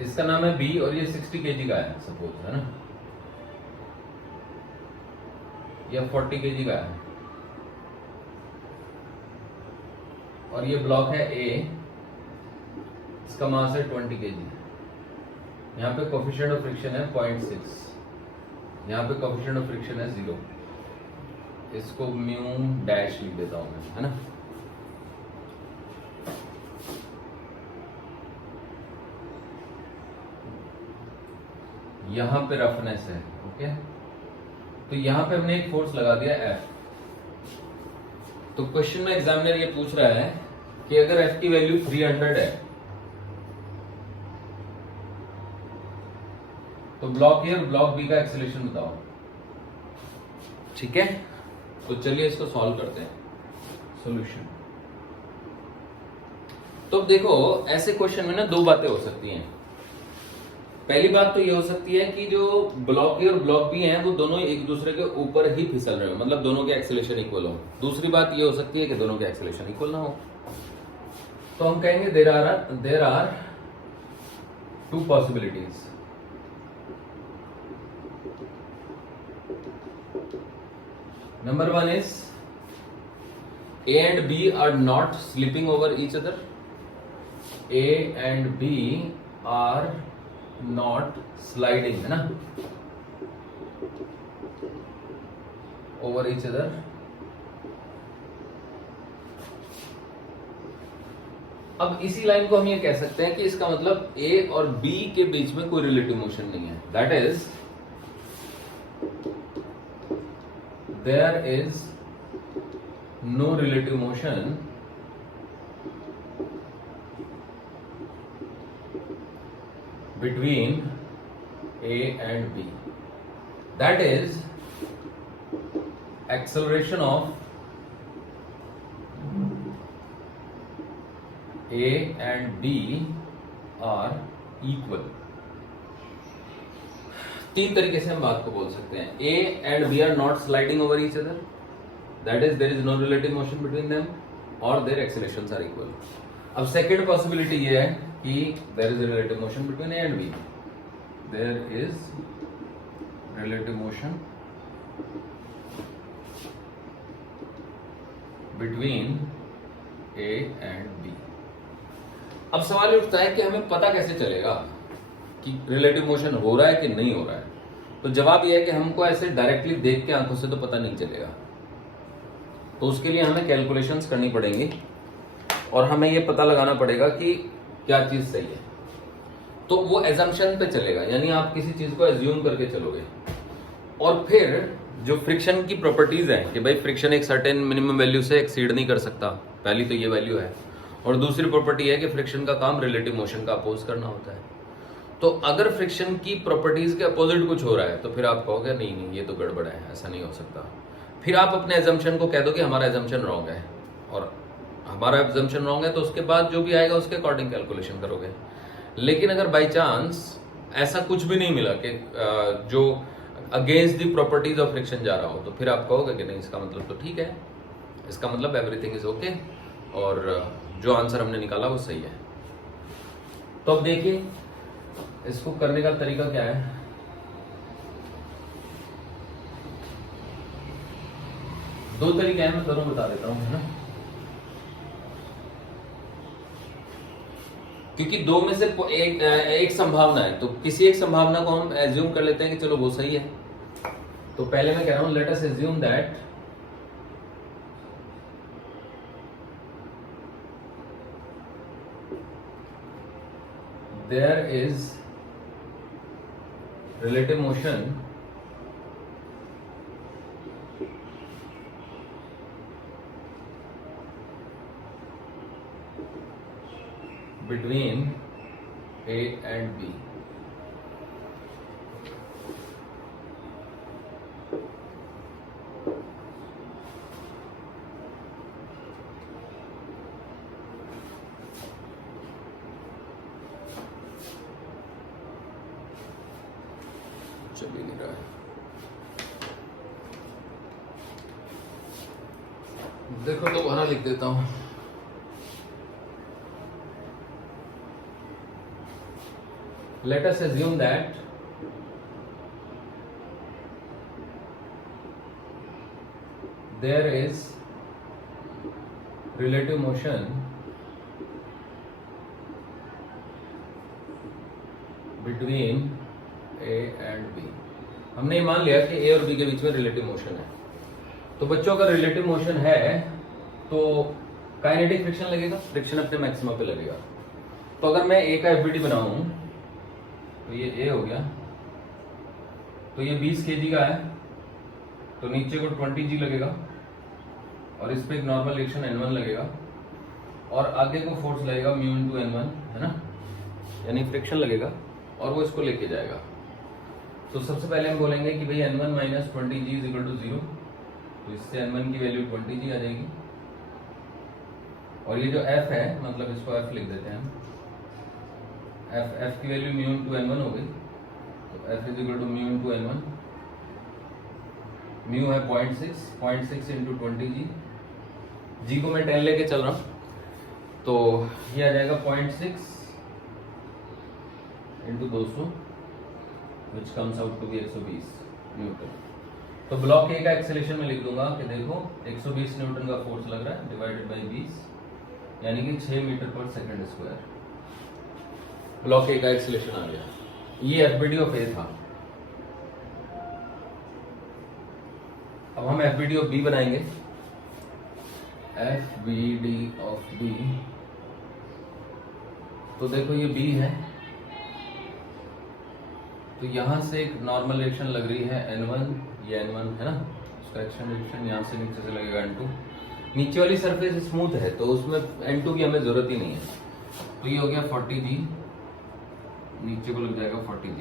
इसका नाम है बी और ये 60 केजी का है सपोज, है ना, या 40 केजी का है, और ये ब्लॉक है ए, इसका मास है 20 केजी। यहाँ पे कोफिशिएंट ऑफ फ्रिक्शन है 0.6, यहाँ पे कोफिशिएंट ऑफ फ्रिक्शन है 0, इसको म्यू डैश लिख देता हूं मैं, है ना। यहां पे रफनेस है, ओके, तो यहां पे हमने एक फोर्स लगा दिया F। तो क्वेश्चन में एग्जामिनर ये पूछ रहा है कि अगर F की वैल्यू 300 है तो ब्लॉक ए और ब्लॉक बी का एक्सेलरेशन बताओ। ठीक है, तो चलिए इसको सॉल्व करते हैं। सॉल्यूशन, तो देखो ऐसे क्वेश्चन में ना दो बातें हो सकती हैं। पहली बात तो ये हो सकती है कि जो ब्लॉक ए और ब्लॉक बी हैं वो दोनों एक दूसरे के ऊपर ही फिसल रहे हो, मतलब दोनों के एक्सेलरेशन इक्वल हो। दूसरी बात ये हो सकती है कि दोनों के एक्सेलरेशन इक्वल ना हो। तो हम कहेंगे there are two possibilities. Number one is A and B are not slipping over each other. A and B are not sliding, है ना, over each other. अब इसी लाइन को हम ये कह सकते हैं कि इसका मतलब A और B के बीच में कोई रिलेटिव मोशन नहीं है। That is, there is no relative motion between A and B. That is, acceleration of A and B are equal. तीन तरीके से हम बात को बोल सकते हैं। A and B are not sliding over each other, that is there is no relative motion between them, और their accelerations are equal. अब सेकेंड पॉसिबिलिटी ये है कि there is a relative motion between A and B. There is relative motion between A and B. अब सवाल उठता है कि हमें पता कैसे चलेगा कि रिलेटिव मोशन हो रहा है कि नहीं हो रहा है। तो जवाब यह है कि हमको ऐसे डायरेक्टली देख के आंखों से तो पता नहीं चलेगा, तो उसके लिए हमें कैलकुलेशंस करनी पड़ेंगी और हमें यह पता लगाना पड़ेगा कि क्या चीज सही है। तो वो एजम्पशन पे चलेगा, यानी आप किसी चीज को एज्यूम करके चलोगे, और फिर जो फ्रिक्शन की प्रॉपर्टीज है कि भाई फ्रिक्शन एक सर्टेन मिनिमम वैल्यू से एक्सीड नहीं कर सकता, पहली तो ये वैल्यू है, और दूसरी प्रॉपर्टी है कि फ्रिक्शन का काम रिलेटिव मोशन का अपोज करना होता है। तो अगर फ्रिक्शन की प्रॉपर्टीज के अपोजिट कुछ हो रहा है तो फिर आप कहोगे नहीं नहीं ये तो गड़बड़ है, ऐसा नहीं हो सकता। फिर आप अपने एजम्पशन को कह दो कि हमारा एजम्पशन रॉन्ग है, और हमारा एजम्पशन रॉन्ग है तो उसके बाद जो भी आएगा उसके अकॉर्डिंग कैलकुलेशन करोगे। लेकिन अगर बाई चांस ऐसा कुछ भी नहीं मिला कि जो against the properties of friction जा रहा हो, तो फिर आप कहोगे कि नहीं इसका मतलब तो ठीक है, इसका मतलब एवरीथिंग इज ओके, और जो आंसर हमने निकाला वो सही है। तो अब देखिए इसको करने का तरीका क्या है। दो तरीके हैं, मैं दोनों बता देता हूं, है ना, क्योंकि दो में से एक संभावना है, तो किसी एक संभावना को हम एज्यूम कर लेते हैं कि चलो वो सही है। तो पहले मैं कह रहा हूं late us assume that there is relative motion between A and B. चल ही नहीं रहा है। देखो दोबारा लिख देता हूं। Let us assume that there is relative motion between A and B। हमने ये मान लिया कि A और B के बीच में रिलेटिव मोशन है। तो बच्चों का रिलेटिव मोशन है तो काइनेटिक फ्रिक्शन लगेगा, फ्रिक्शन अपने मैक्सिमम पे लगेगा। तो अगर मैं A का एफबीडी बनाऊं तो ये A हो गया, तो ये 20 kg का है, तो नीचे को 20 G लगेगा और इस पे एक नॉर्मल रिएक्शन N1 लगेगा और आगे को फोर्स लगेगा म्यू इनटू N1, है ना, यानी फ्रिक्शन लगेगा और वो इसको लेके जाएगा। तो सबसे पहले हम बोलेंगे कि भाई N1 minus 20G is equal to 0, तो इससे N1 की वैल्यू 20G आ जाएगी और ये जो F है, मतलब इसको F लिख देते हैं हम, F की वैल्यू म्यू इनटू N1 हो गई, तो F is equal to mu into N1, mu है 0.6 इंटू 20G, G को मैं 10 लेके चल रहा हूँ तो ये आ जाएगा 0.6 into 200 which comes out to be 120 newton. तो ब्लॉक ए का एक्सेलेरेशन में लिख दूंगा कि देखो 120 न्यूटन का फोर्स लग रहा है डिवाइडेड बाय 20, यानी कि 6 मीटर पर सेकंड स्क्वायर। ब्लॉक ए का एक्सेलेरेशन आ गया। ये एफबीडी ऑफ ए था। अब हम एफबीडी ऑफ बी बनाएंगे। एफबीडी ऑफ बी, तो देखो ये बी है, तो यहां से एक नॉर्मल रिएक्शन लग रही है N1, ये N1 है ना, उसका एक्शन रिएक्शन यहां से नीचे से लगेगा N2। नीचे वाली सरफेस स्मूथ है तो उसमें N2 की हमें जरूरत ही नहीं है, तो ये हो गया 40G, नीचे को लग जाएगा 40G।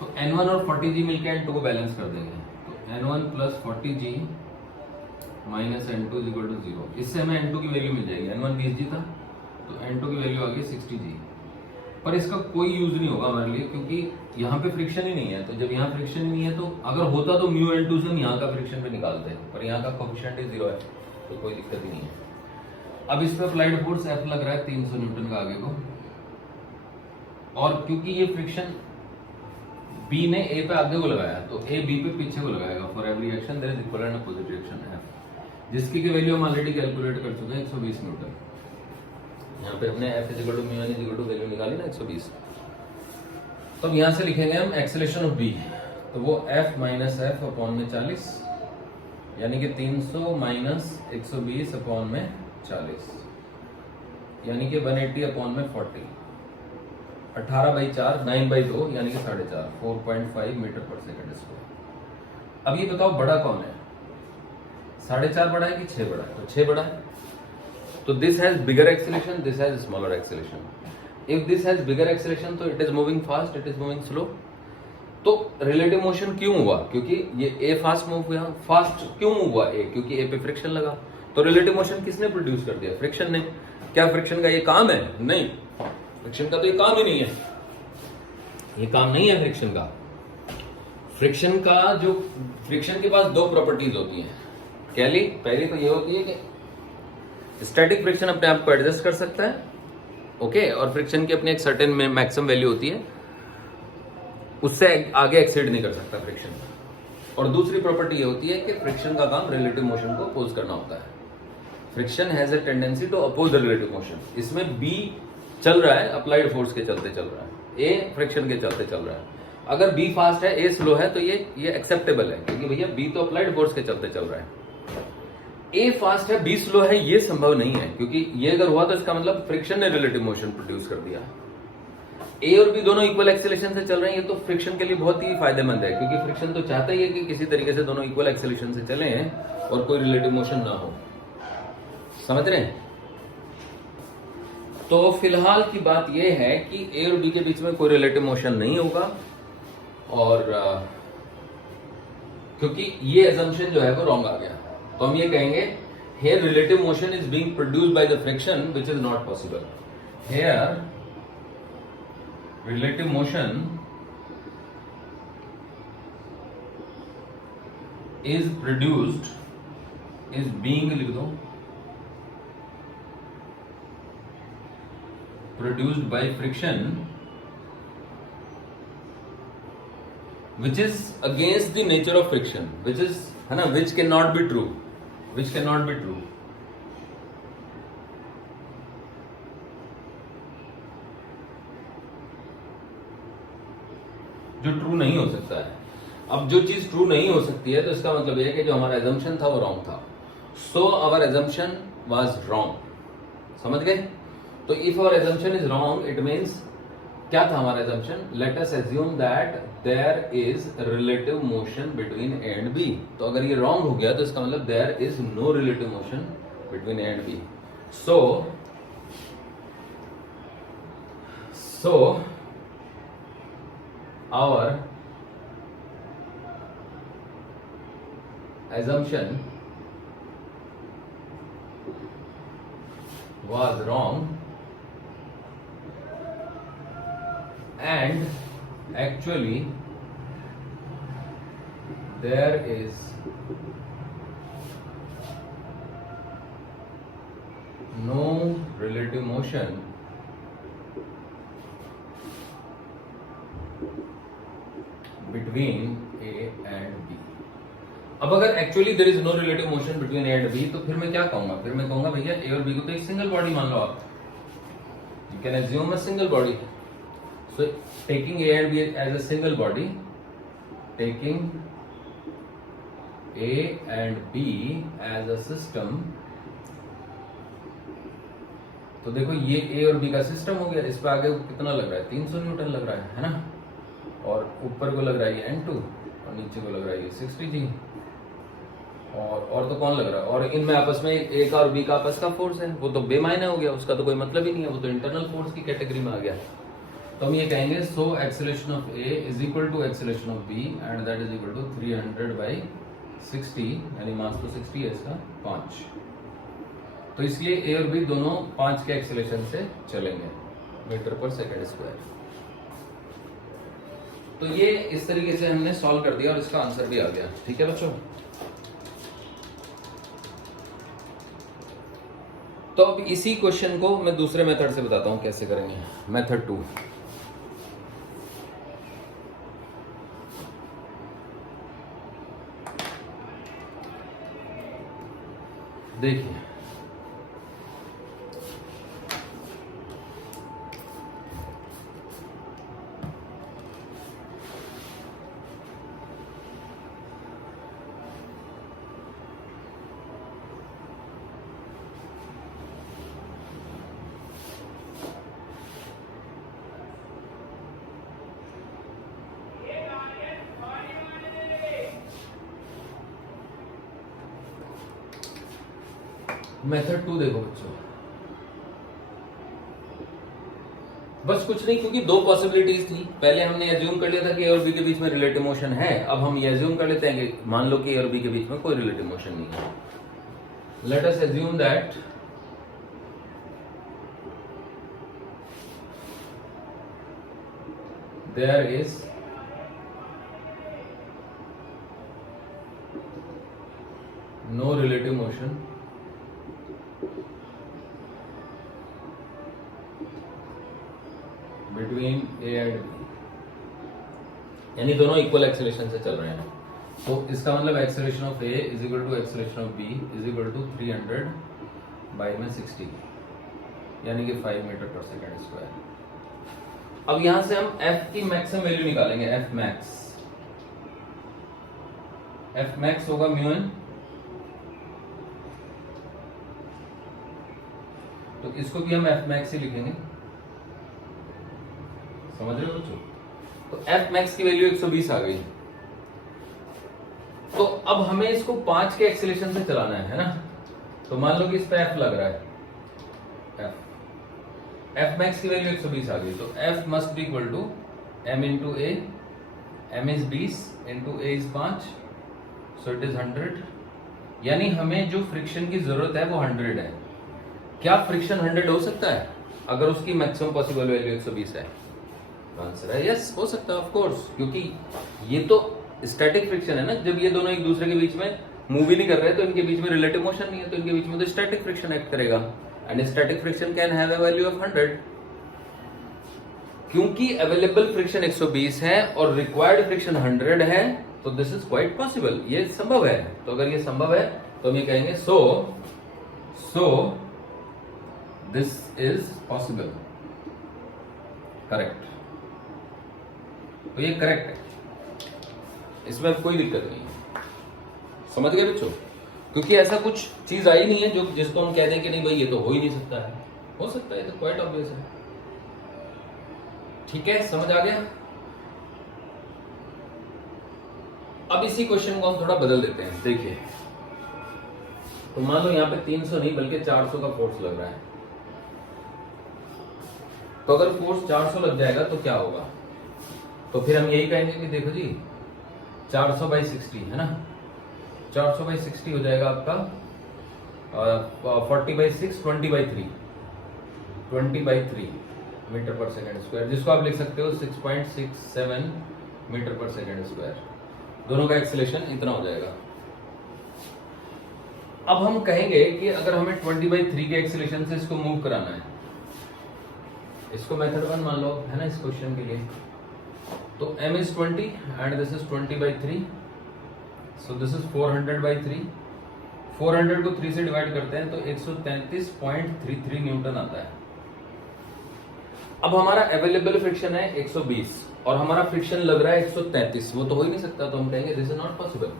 तो N1 और 40G मिलकर N2 को बैलेंस कर देंगे, तो N1 plus 40G minus N2 is equal to 0। इससे हमें N2 की वैल्यू मिल जाएगी, N1 20G था तो N2 की वैल्यू आ गई 60G। पर इसका कोई यूज नहीं होगा हमारे लिए क्योंकि यहाँ पे फ्रिक्शन ही नहीं है। तो जब यहाँ फ्रिक्शन ही नहीं है तो अगर होता तो म्यू N2 से हम यहाँ का फ्रिक्शन पे निकालते हैं, पर यहाँ का कोएफिशिएंट ही 0 है तो कोई दिक्कत ही नहीं है। अब इस पे अप्लाइड फोर्स F लग रहा है 300 न्यूटन का आगे को, और क्योंकि ये फ्रिक्शन B ने A पे आगे को लगाया तो A B पे पीछे को लगाएगा। For every action there is equal and opposite reaction F, जिसकी की वैल्यू हम ऑलरेडी कैलकुलेट कर चुके हैं 120 न्यूटन। यहाँ पे हमने F is equal to mu N is equal to value निकाली ना 120। तो अब यहाँ से लिखेंगे हम एक्सेलेरेशन ऑफ B, तो वो F माइनस F अपॉन में 40, यानी कि 300 माइनस 120 अपॉन में 40, यानी कि 180 अपॉन में 40, 18/4 9/2 यानी कि 4.5 4.5 मीटर पर सेकंड स्क्वायर। अब ये बताओ बड़ा कौन है, 4.5 बड़ा है कि 6 बड़ा है? तो 6 बड़ा है, तो this has bigger acceleration, this has smaller acceleration. If this has bigger acceleration तो it is moving fast, it is moving slow. तो रिलेटिव मोशन क्यों हुआ? क्योंकि ये ए फास्ट मूव हुआ। फास्ट क्यों मूव हुआ ए? क्योंकि ए पे फ्रिक्शन लगा। तो रिलेटिव मोशन किसने प्रोड्यूस कर दिया? फ्रिक्शन ने। क्या फ्रिक्शन का ये काम है? नहीं, फ्रिक्शन का तो ये काम ही नहीं है, ये काम नहीं है फ्रिक्शन का। फ्रिक्शन का जो फ्रिक्शन के पास दो प्रॉपर्टीज होती हैं। कैली पहली तो ये होती है कि स्टैटिक फ्रिक्शन अपने आप को एडजस्ट कर सकता है, ओके, और फ्रिक्शन की अपनी एक सर्टेन में मैक्सिमम वैल्यू होती है, उससे आगे एक्सीड नहीं कर सकता फ्रिक्शन। और दूसरी प्रॉपर्टी ये होती है कि फ्रिक्शन का काम रिलेटिव मोशन को अपोज करना होता है। Friction has a tendency to oppose the relative motion. इसमें बी चल रहा है अप्लाइड फोर्स के चलते चल रहा है, ए फ्रिक्शन के चलते चल रहा है। अगर बी फास्ट है ए स्लो है तो ये एक्सेप्टेबल है, क्योंकि भैया बी तो अप्लाइड फोर्स के चलते चल रहा है। ए फास्ट है बी स्लो है, ये संभव नहीं है, क्योंकि ये अगर हुआ तो इसका मतलब फ्रिक्शन ने रिलेटिव मोशन प्रोड्यूस कर दिया। ए और बी दोनों इक्वल एक्सेलेरेशन से चल रहे हैं, ये तो फ्रिक्शन के लिए बहुत ही फायदेमंद है, क्योंकि फ्रिक्शन तो चाहता ही है कि किसी तरीके से दोनों इक्वल एक्सेलेरेशन से चले और कोई रिलेटिव मोशन ना हो। समझ रहे हैं? तो फिलहाल की बात यह है कि ए और बी के बीच में कोई रिलेटिव मोशन नहीं होगा, और क्योंकि ये assumption जो है वो रॉन्ग आ गया, तो हम ये कहेंगे here relative motion is being produced by the friction which is not possible. Here relative motion is produced, is being लिख दो, produced by friction which is against the nature of friction, which is, है ना, which can not be true, which can not be true. जो true नहीं हो सकता है। अब जो चीज ट्रू नहीं हो सकती है तो इसका मतलब यह है कि जो हमारा एजम्पशन था वो रॉन्ग था। So our assumption was wrong. समझ गए? तो if our assumption is wrong it means क्या था हमारा assumption? Let us assume that there is relative motion between A and B. तो अगर ये रॉन्ग हो गया तो इसका मतलब there is no relative motion between A and B. So our assumption was wrong and actually there is no relative motion between A and B. अब अगर actually there is no relative motion between A and B तो फिर मैं क्या कहूंगा? फिर मैं कहूंगा भैया ए और बी को तो एक सिंगल बॉडी मान लो आप। You can assume a single body. So taking A and B as a single body, taking A and B as a system, तो देखो ये ए और बी का सिस्टम हो गया। इस पर आगे कितना लग रहा है? 300 न्यूटन लग रहा है ना, और ऊपर को लग रहा है N2 और नीचे को लग रहा है 60 G। और तो कौन लग रहा है? और इनमें आपस में ए का और बी का आपस का फोर्स है, वो तो बेमायने हो गया, उसका तो कोई मतलब ही नहीं है, वो तो इंटरनल फोर्स की कैटेगरी में आ गया। तो हम ये कहेंगे so acceleration of A is equal to acceleration of B and that is equal to 300/60, यानी मास तो 60 है इसका 5। तो इसलिए ए और बी दोनों 5 के एक्सेलरेशन से चलेंगे मीटर पर सेकेंड स्क्वायर। तो ये इस तरीके से हमने सॉल्व कर दिया और इसका आंसर भी आ गया। ठीक है बच्चों? तो अब इसी क्वेश्चन को मैं दूसरे मेथड से बताता हूं कैसे करेंगे। मेथड 2। देखिए मेथड 2 देखो बच्चों, बस कुछ नहीं, क्योंकि दो पॉसिबिलिटीज थी। पहले हमने एज्यूम कर लिया था कि ए और बी के बीच में रिलेटिव मोशन है। अब हम ये एज्यूम कर लेते हैं कि मान लो कि ए और बी के बीच में कोई रिलेटिव मोशन नहीं है। Let us assume that there is no relative motion between A and B, यानी दोनों इक्वल एक्सेलरेशन से चल रहे हैं। तो इसका मतलब acceleration of A is equal to acceleration of B is equal to 300/60, यानी कि 5 मीटर पर सेकेंड स्क्वायर। अब यहां से हम एफ की मैक्सिमम वैल्यू निकालेंगे। एफ मैक्स होगा म्यू n। तो इसको भी हम एफ मैक्स ही लिखेंगे। समझ रहे हो बच्चों? तो एफ मैक्स की वैल्यू 120 आ गई। तो अब हमें इसको 5 के एक्सेलरेशन से चलाना है ना। तो मान लो कि इस पे एफ लग रहा है, एफ मैक्स की वैल्यू 120 आ गई। तो F must be equal to m into A, m is 20 into A is 5, so it is 100। यानी हमें जो फ्रिक्शन की जरूरत है वो 100 है। क्या फ्रिक्शन 100 हो सकता है अगर उसकी मैक्सिमम पॉसिबल वैल्यू 120 है? आंसर है यस, हो सकता है ऑफ कोर्स, क्योंकि ये तो स्टैटिक फ्रिक्शन है ना। जब ये दोनों एक दूसरे के बीच में मूव ही नहीं कर रहे तो इनके बीच में रिलेटिव मोशन नहीं है, तो इनके बीच में तो स्टैटिक फ्रिक्शन एक्ट करेगा। And static friction can have a value of 100, क्योंकि अवेलेबल फ्रिक्शन 120 है और रिक्वायर्ड फ्रिक्शन 100 है, तो दिस इज क्वाइट पॉसिबल, ये संभव है। तो अगर ये संभव है तो हम ये कहेंगे सो दिस इज पॉसिबल, करेक्ट। तो ये करेक्ट है, इसमें कोई दिक्कत नहीं है। समझ गए बच्चों? क्योंकि ऐसा कुछ चीज आई नहीं है जो जिसको हम कह दें कि नहीं भाई ये तो हो ही नहीं सकता है। हो सकता है, तो क्वाइट ऑब्वियस है। ठीक है, समझ आ गया? अब इसी क्वेश्चन को हम थोड़ा बदल देते हैं। देखिए, तो मान लो यहाँ पे 300 नहीं बल्कि 400 का फोर्स लग रहा है। तो अगर फोर्स 400 लग जाएगा तो क्या होगा? तो फिर हम यही कहेंगे कि देखो जी 400/60 है ना, 400/60 हो जाएगा आपका 40/6 20/3 मीटर पर सेकेंड स्क्वायर, जिसको आप लिख सकते हो 6.67 मीटर पर सेकेंड स्क्वायर। दोनों का एक्सेलेरेशन इतना हो जाएगा। अब हम कहेंगे कि अगर हमें 20/3 के एक्सेलेरेशन से इसको मूव कराना है, इसको मेथड 1 मान लो है ना इस क्वेश्चन के लिए, तो m is 20 and this is 20/3, so this is 400/3। 400 को 3 से डिवाइड करते हैं तो 133.33 न्यूटन आता है। अब हमारा अवेलेबल फ्रिक्शन है 120 और हमारा फ्रिक्शन लग रहा है 133, वो तो हो ही नहीं सकता, तो हम कहेंगे this is not possible,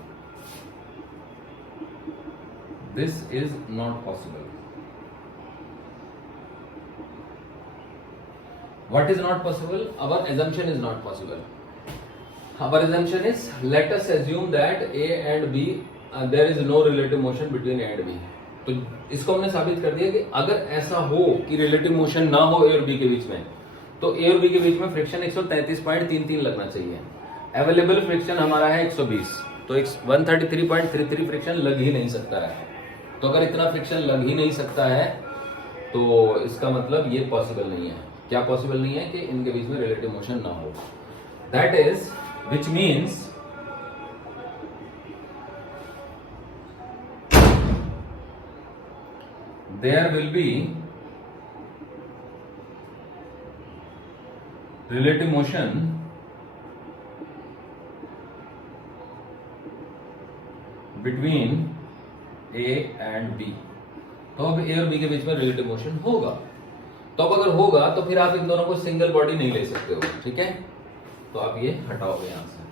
this is not possible. What is not possible? Our assumption is not possible. Our assumption is, let us assume that A and B, there is no relative motion between A and B. तो इसको हमने साबित कर दिया कि अगर ऐसा हो कि रिलेटिव मोशन ना हो A और B के बीच में, तो A और B के बीच में फ्रिक्शन 133.33 लगना चाहिए। अवेलेबल फ्रिक्शन हमारा है 120, तो 133.33 फ्रिक्शन लग ही नहीं सकता है। तो अगर इतना फ्रिक्शन लग ही नहीं सकता है तो इसका मतलब ये पॉसिबल नहीं है। क्या पॉसिबल नहीं है? कि इनके बीच में रिलेटिव मोशन ना हो। That is which means there will be relative motion between A and B. तो अब ए और बी के बीच में रिलेटिव मोशन होगा। तो अब अगर होगा तो फिर आप इन दोनों को सिंगल बॉडी नहीं ले सकते हो, ठीक है? तो आप ये हटाओगे यहां से।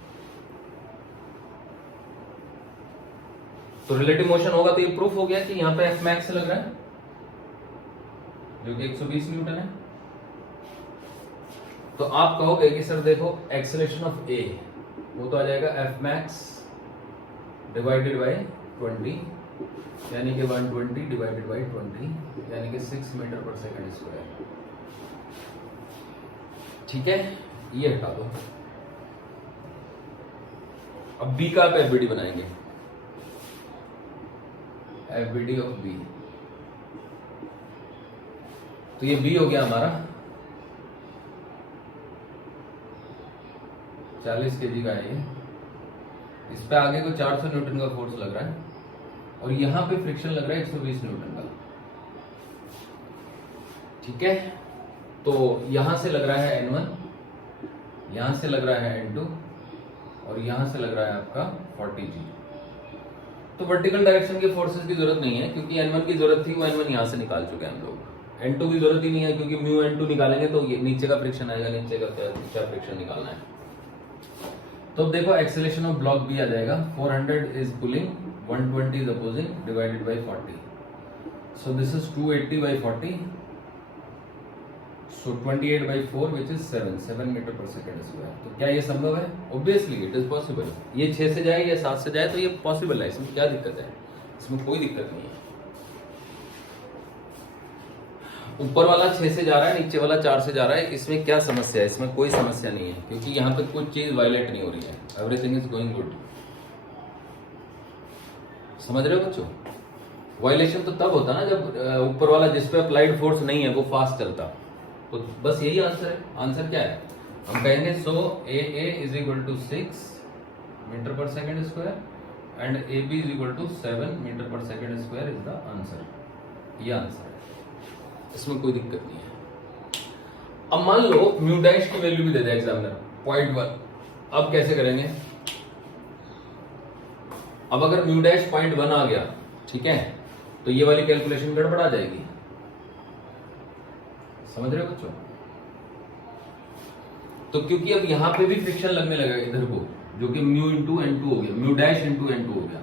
तो रिलेटिव मोशन होगा तो ये प्रूफ हो गया कि यहां पे F max लग रहा है जो कि 120 न्यूटन है। तो आप कहोगे कि सर देखो एक्सेलरेशन ऑफ A वो तो आ जाएगा F max डिवाइडेड बाय 20, यानी कि 120 डिवाइडेड बाय 20, यानी कि 6 मीटर पर सेकंड स्क्वायर। ठीक है, ये हटा दो। अब B का आप FBD बनाएंगे, FBD ऑफ B। तो ये B हो गया हमारा 40 kg का है। इस पे आगे को 400 न्यूटन का फोर्स लग रहा है और यहां पे फ्रिक्शन लग रहा है 120 न्यूटन का। ठीक है, तो यहां से लग रहा है N1, यहां से लग रहा है N2 और यहां से लग रहा है आपका 40G। तो वर्टिकल डायरेक्शन के फोर्सेस की जरूरत नहीं है, क्योंकि N1 की जरूरत थी वो N1 यहां से निकाल चुके हैं हम लोग। N2 की जरूरत ही नहीं है, क्योंकि म्यू N2 निकालेंगे तो ये नीचे का फ्रिक्शन आएगा, नीचे का क्या फ्रिक्शन निकालना है। तो अब देखो एक्सेलरेशन ऑफ ब्लॉक B आ जाएगा 400 is pulling, 120 is opposing divided by 40. So this is 280 by 40. So 28 by 4 which is 7 meter per second square. तो क्या ये संभव है? Obviously it is possible. ये 6 से जाए या 7 से जाए तो ये पॉसिबल है, इसमें क्या दिक्कत है? इसमें कोई दिक्कत नहीं है। ऊपर वाला 6 से जा रहा है, नीचे वाला 4 से जा रहा है, इसमें क्या समस्या है? इसमें कोई समस्या नहीं है, क्योंकि यहाँ पे कुछ चीज वायलेट नहीं हो रही है। Everything is going good. समझ रहे हो बच्चों? वायलेशन तो तब होता ना जब ऊपर वाला जिस पे अप्लाइड फोर्स नहीं है वो फास्ट चलता। तो बस यही आंसर है। आंसर क्या है? हम कहेंगे so A is equal to 6 metre per second square and A B is equal to 7 metre per second square is the answer. ये आंसर है, इसमें कोई दिक्कत नहीं है। अब मान लो म्यू डैश की वैल्यू भी दे दे एग्जामिनर 0.1। अब कैसे करेंगे? अब अगर म्यू डैश 0.1 आ गया, ठीक है, तो ये वाली कैलकुलेशन गड़बड़ा जाएगी। समझ रहे हो बच्चों? तो क्योंकि अब यहां पे भी फ्रिक्शन लगने लगा इधर को, जो कि म्यू इंटू N2 हो गया, म्यू डैश इंटू N2 हो गया।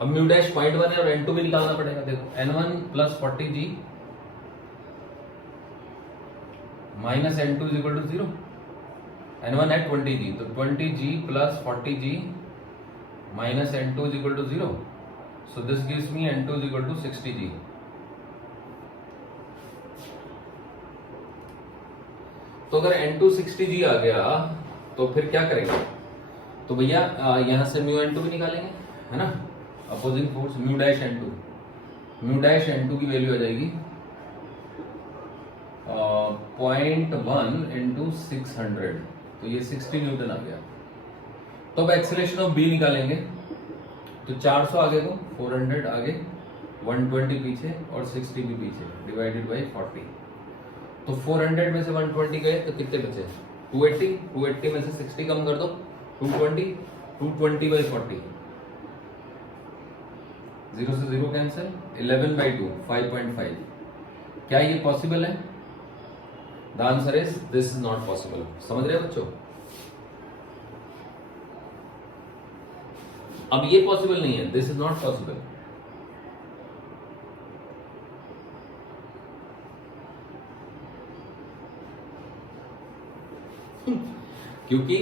अब म्यू डैश 0.1 है और N2 भी निकालना पड़ेगा। देखो N1 plus 40G minus N2 is equal to 0। N1 है 20G, तो 20G plus 40G minus N2 is equal to 0। So this gives me N2 is equal to 60G। तो अगर N2 60G आ गया तो फिर क्या करेंगे? तो भैया यहां से म्यू N2 भी निकालेंगे, है ना, opposing force mu dash N2। Mu dash N2 की वैल्यू आ जाएगी 0.1 इंटू 600, तो ये 60 न्यूटन आ गया। तो अब एक्सेलरेशन ऑफ बी निकालेंगे, तो 400 आगे को 400 आगे 120 पीछे और 60 भी पीछे, डिवाइडेड बाई 40। तो 400 में से 120 गए तो कितने बचे? 280। 280 में से 60 कम कर दो, 220। 220 बाई 40, 0 से 0 कैंसिल, 11 बाई 2 5.5। क्या ये पॉसिबल है? The answer is this is not possible. समझ रहे हो बच्चों? अब ये पॉसिबल नहीं है, दिस इज नॉट पॉसिबल। क्योंकि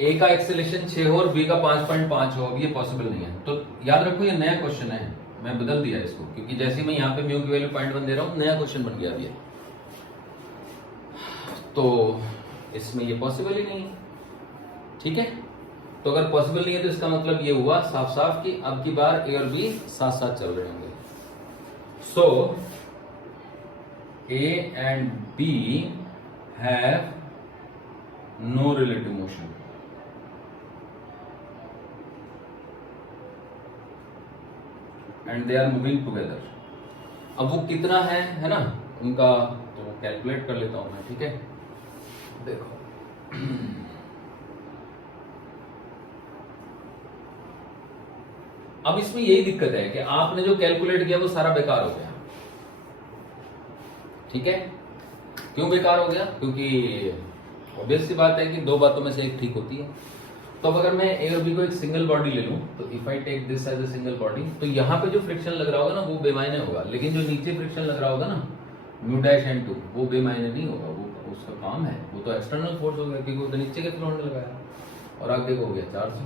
ए का एक्सेलेरेशन 6 हो और बी का 5.5 हो, अब ये पॉसिबल नहीं है। तो याद रखो ये नया क्वेश्चन है, मैं बदल दिया इसको, क्योंकि जैसे मैं यहाँ पे म्यू की वैल्यू 0.1 दे रहा हूं, नया क्वेश्चन बन गया अभी। तो इसमें ये पॉसिबल ही नहीं है, ठीक है। तो अगर पॉसिबल नहीं है तो इसका मतलब ये हुआ साफ साफ कि अब की बार ए और बी साथ साथ चल रहे होंगे। So A and B have no relative motion. And they are moving together. अब वो कितना है ना उनका, तो कैलकुलेट कर लेता हूं मैं, ठीक है। देखो अब इसमें यही दिक्कत है कि आपने जो कैलकुलेट किया वो सारा बेकार हो गया, ठीक है। क्यों बेकार हो गया? क्योंकि ऑब्वियस सी बात है कि दो बातों में से एक ठीक होती है। तो अब अगर मैं ए और बी को एक सिंगल बॉडी ले लूं, तो if I take this as a single body, तो यहाँ पे जो फ्रिक्शन लग रहा होगा ना वो बेमायने होगा, लेकिन जो नीचे फ्रिक्शन लग रहा होगा ना म्यू डैश N2, वो बेमायने नहीं होगा, वो उसका काम है, वो तो एक्सटर्नल फोर्स हो गया, क्योंकि वो तो नीचे के फ्लोर ने लगाया और आगे को हो गया 400।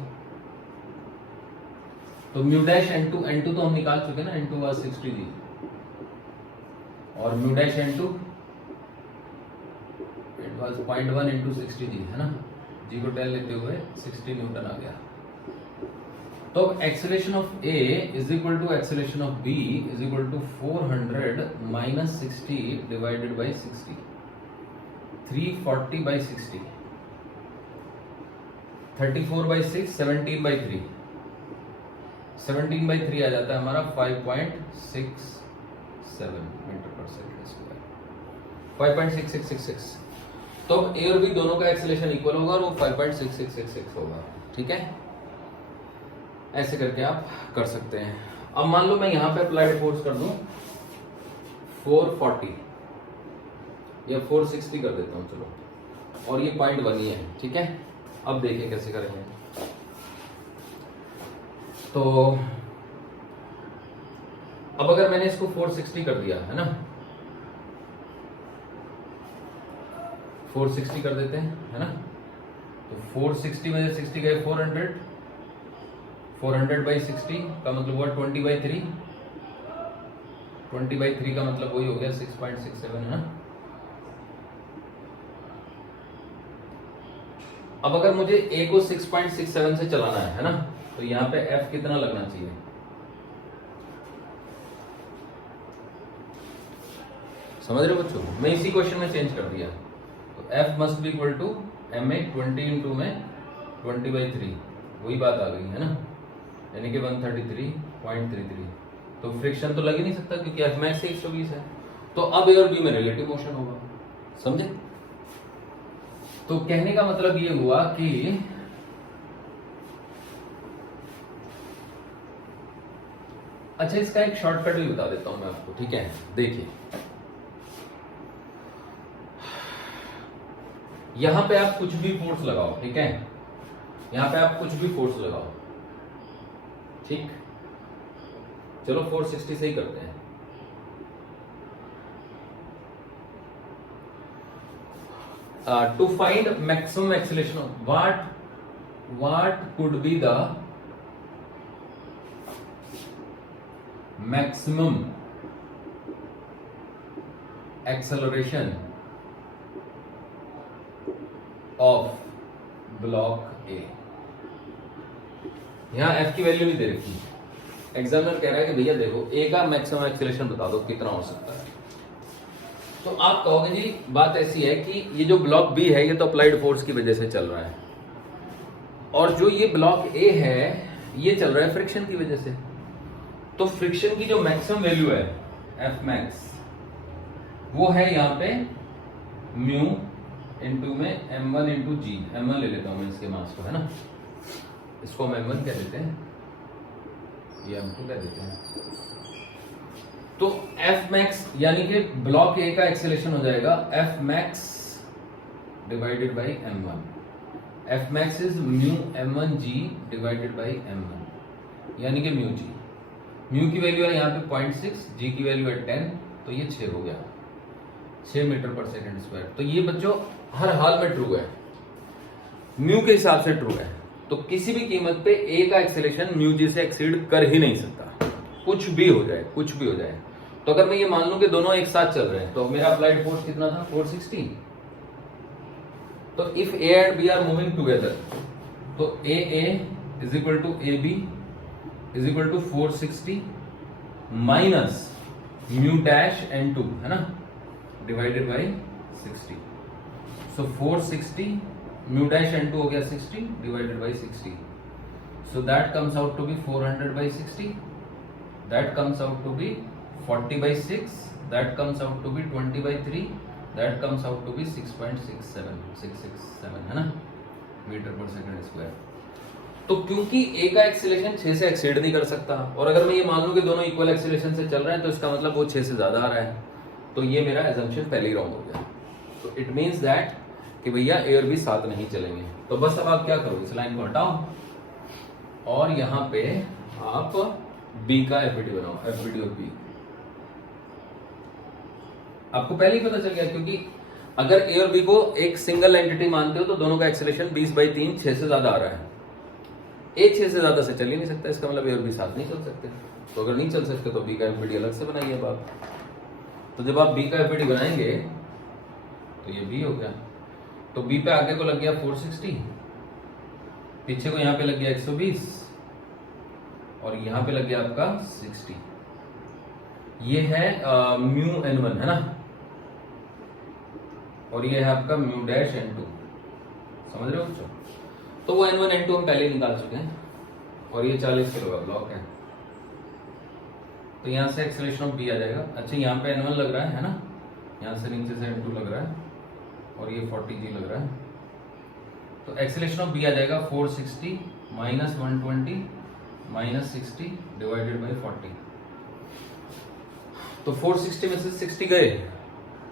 तो म्यू डैश N2 तो हम निकाल चुके ना, N2 वाज 60G और mu dash N2 it was 0.1 into 60G, है ना, जी को टेल लेते हुए 60 न्यूटन आ गया। तो acceleration of A is equal to acceleration of B is equal to 400 minus 60 divided by 60, 340 by 60, 34 by 6, 17 by 3, 17 by 3 आ जाता है हमारा 5.67 मीटर पर सेकेंड स्क्वायर, 5.6666। तो ए और बी दोनों का एक्सेलरेशन इक्वल होगा और वो 5.6666 होगा, ठीक है। ऐसे करके आप कर सकते हैं। अब मान लो मैं यहां पे अप्लाइड फोर्स कर दूं 440 या 460 कर देता हूं, चलो, और ये 0.1 ही है, ठीक है। अब देखिए कैसे करेंगे। तो अब अगर मैंने इसको 460 कर दिया है ना, 460 कर देते हैं, है ना, तो 460 में से 60 गए 400, 400 बाई 60 का मतलब हुआ 20 बाई 3, 20 बाई 3 का मतलब वही हो गया 6.67, है ना। अब अगर मुझे ए को 6.67 से चलाना है ना, तो यहां पे F कितना लगना चाहिए? समझ रहे हो बच्चों? मैं इसी क्वेश्चन में चेंज कर दिया, तो F must be equal to ma 20 into में 20/3, वही बात आ गई है ना, यानी कि 133.33। तो फ्रिक्शन तो लग ही नहीं सकता क्योंकि एफ मैक्स 120 है। तो अब ए और बी में रिलेटिव मोशन होगा, समझे? तो कहने का मतलब ये हुआ कि अच्छा, इसका एक शॉर्टकट भी बता देता हूं मैं आपको, ठीक है? देखिए, यहां पे आप कुछ भी फोर्स लगाओ, ठीक है? यहां पे आप कुछ भी फोर्स लगाओ, ठीक? चलो 460 से ही करते हैं। To find maximum acceleration, what could be the maximum acceleration of block A। यहां F की वैल्यू नहीं दे रखी, एग्जामिनर कह रहा है कि भैया देखो A का मैक्सिमम एक्सेलरेशन बता दो कितना हो सकता है। तो आप कहोगे जी बात ऐसी है कि ये जो ब्लॉक B है ये तो अप्लाइड फोर्स की वजह से चल रहा है, और जो ये ब्लॉक A है ये चल रहा है फ्रिक्शन की वजह से। तो फ्रिक्शन की जो मैक्सिमम वैल्यू है F मैक्स, वो है यहाँ पे म्यू इंटू में m1 इंटू जी। m1 ले लेता हूं मैं इसके मास को, है ना, इसको हम m1 कह देते हैं, ये m2 कह देते हैं। तो F मैक्स यानी कि ब्लॉक A का एक्सेलरेशन हो जाएगा F max divided by m1। F max is mu m1 g divided by m1, यानी कि म्यू जी। म्यू की वैल्यू है यहाँ पे 0.6, जी की वैल्यू है 10, तो ये 6 हो गया, 6 मीटर पर सेकंड स्क्वायर। तो ये बच्चों हर हाल में ट्रू है, म्यू के हिसाब से ट्रू है। तो किसी भी कीमत पे ए का एक्सेलरेशन म्यू जी से एक्सीड कर ही नहीं सकता, कुछ भी हो जाए, कुछ भी हो जाए। तो अगर मैं ये मान लूं कि दोनों एक साथ चल रहे हैं, तो मेरा अप्लाइड फोर्स कितना था 460। तो if A and B are moving together, तो A is equal to A B is equal to 460 minus mu dash N two, है ना, divided by 60। So 460 mu dash N two हो गया 60 divided by 60। So that comes out to be 400/60, that comes out to be 40/6, that comes out to be 20/3, that comes out to be 6.667, है ना, metre पर second square. तो क्योंकि ए का acceleration 6 से exceed नहीं कर सकता, और अगर मैं ये मान लूं कि दोनों इक्वल एक्सेलरेशन से चल रहे हैं, तो इसका मतलब वो 6 से ज्यादा आ रहा है। तो ये मेरा एजम्पशन पहले ही रॉन्ग हो गया। तो इट मींस दैट कि भैया ए और बी साथ नहीं चलेंगे। तो बस अब आप क्या करो, इस लाइन को हटाओ और यहां पे आप बी का एफबीडी बनाओ, एफबीडी ऑफ बी। आपको पहले ही पता चल गया, क्योंकि अगर ए और बी को एक सिंगल एंटिटी मानते हो तो दोनों का एक्सेलरेशन 20/3 6 से ज्यादा आ रहा है। ए 6 से ज्यादा से चल ही नहीं सकता, इसका मतलब ए और बी साथ नहीं चल सकते। तो अगर नहीं चल सकते तो बी का एफबीडी अलग से बनाइए अब आप। तो जब आप बी का एफबीडी बनाएंगे तो ये बी हो गया। तो बी पे आगे को लग गया 460, पीछे को यहां पे लग गया 120 और यहां पे लग गया आपका 60। ये है म्यू n1, है ना, और ये है आपका म्यू डैश n2, समझ रहे हो बच्चों? तो वो n1 n2 हम पहले ही निकाल चुके हैं, और ये 40 किलो का ब्लॉक है। तो यहां से एक्सेलरेशन ऑफ बी आ जाएगा। अच्छा, यहाँ पे n1 लग रहा है ना, यहां से नीचे से n2 लग रहा है, और ये 40g लग रहा है। तो एक्सेलरेशन ऑफ बी आ जाएगा 460 माइनस 120 माइनस 60 डिवाइडेड बाई 40। तो 460 में से 60 गए,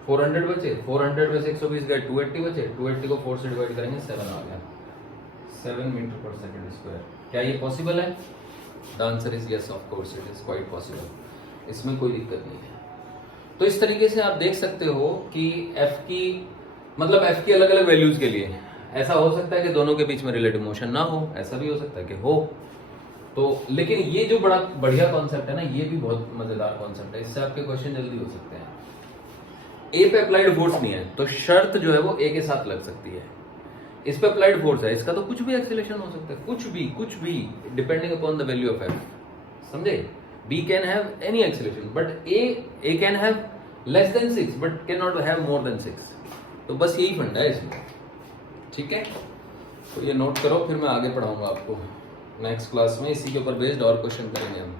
400 बचे, 400 में से 120 गए, 280 बचे, 280 को 4 से डिवाइड करेंगे 7 आ गया, 7 मीटर पर सेकंड स्क्वायर। क्या ये पॉसिबल है? The answer is yes, of course it is quite possible, इसमें कोई दिक्कत नहीं है। तो इस तरीके से आप देख सकते हो कि f की मतलब f की अलग अलग वैल्यूज के लिए ऐसा हो सकता है कि दोनों के बीच में रिलेटिव मोशन ना हो, ऐसा भी हो सकता है कि हो। तो लेकिन ये जो बड़ा बढ़िया कॉन्सेप्ट है ना, ये भी बहुत मजेदार कॉन्सेप्ट है, इससे आपके क्वेश्चन जल्दी हो सकते हैं। ए पे अप्लाइड फोर्स नहीं है तो शर्त जो है वो ए के साथ लग सकती है। इस पे अप्लाइड फोर्स है, इसका तो कुछ भी एक्सेलरेशन हो सकता है, कुछ भी depending upon the value of F, समझे? B can have any acceleration but A can have less than 6 but can not have more than 6। तो बस यही फंडा है इसमें, ठीक है, तो ये नोट करो, फिर मैं आगे पढ़ाऊंगा आपको नेक्स्ट क्लास में। इसी के ऊपर बेस्ड और क्वेश्चन करेंगे हम।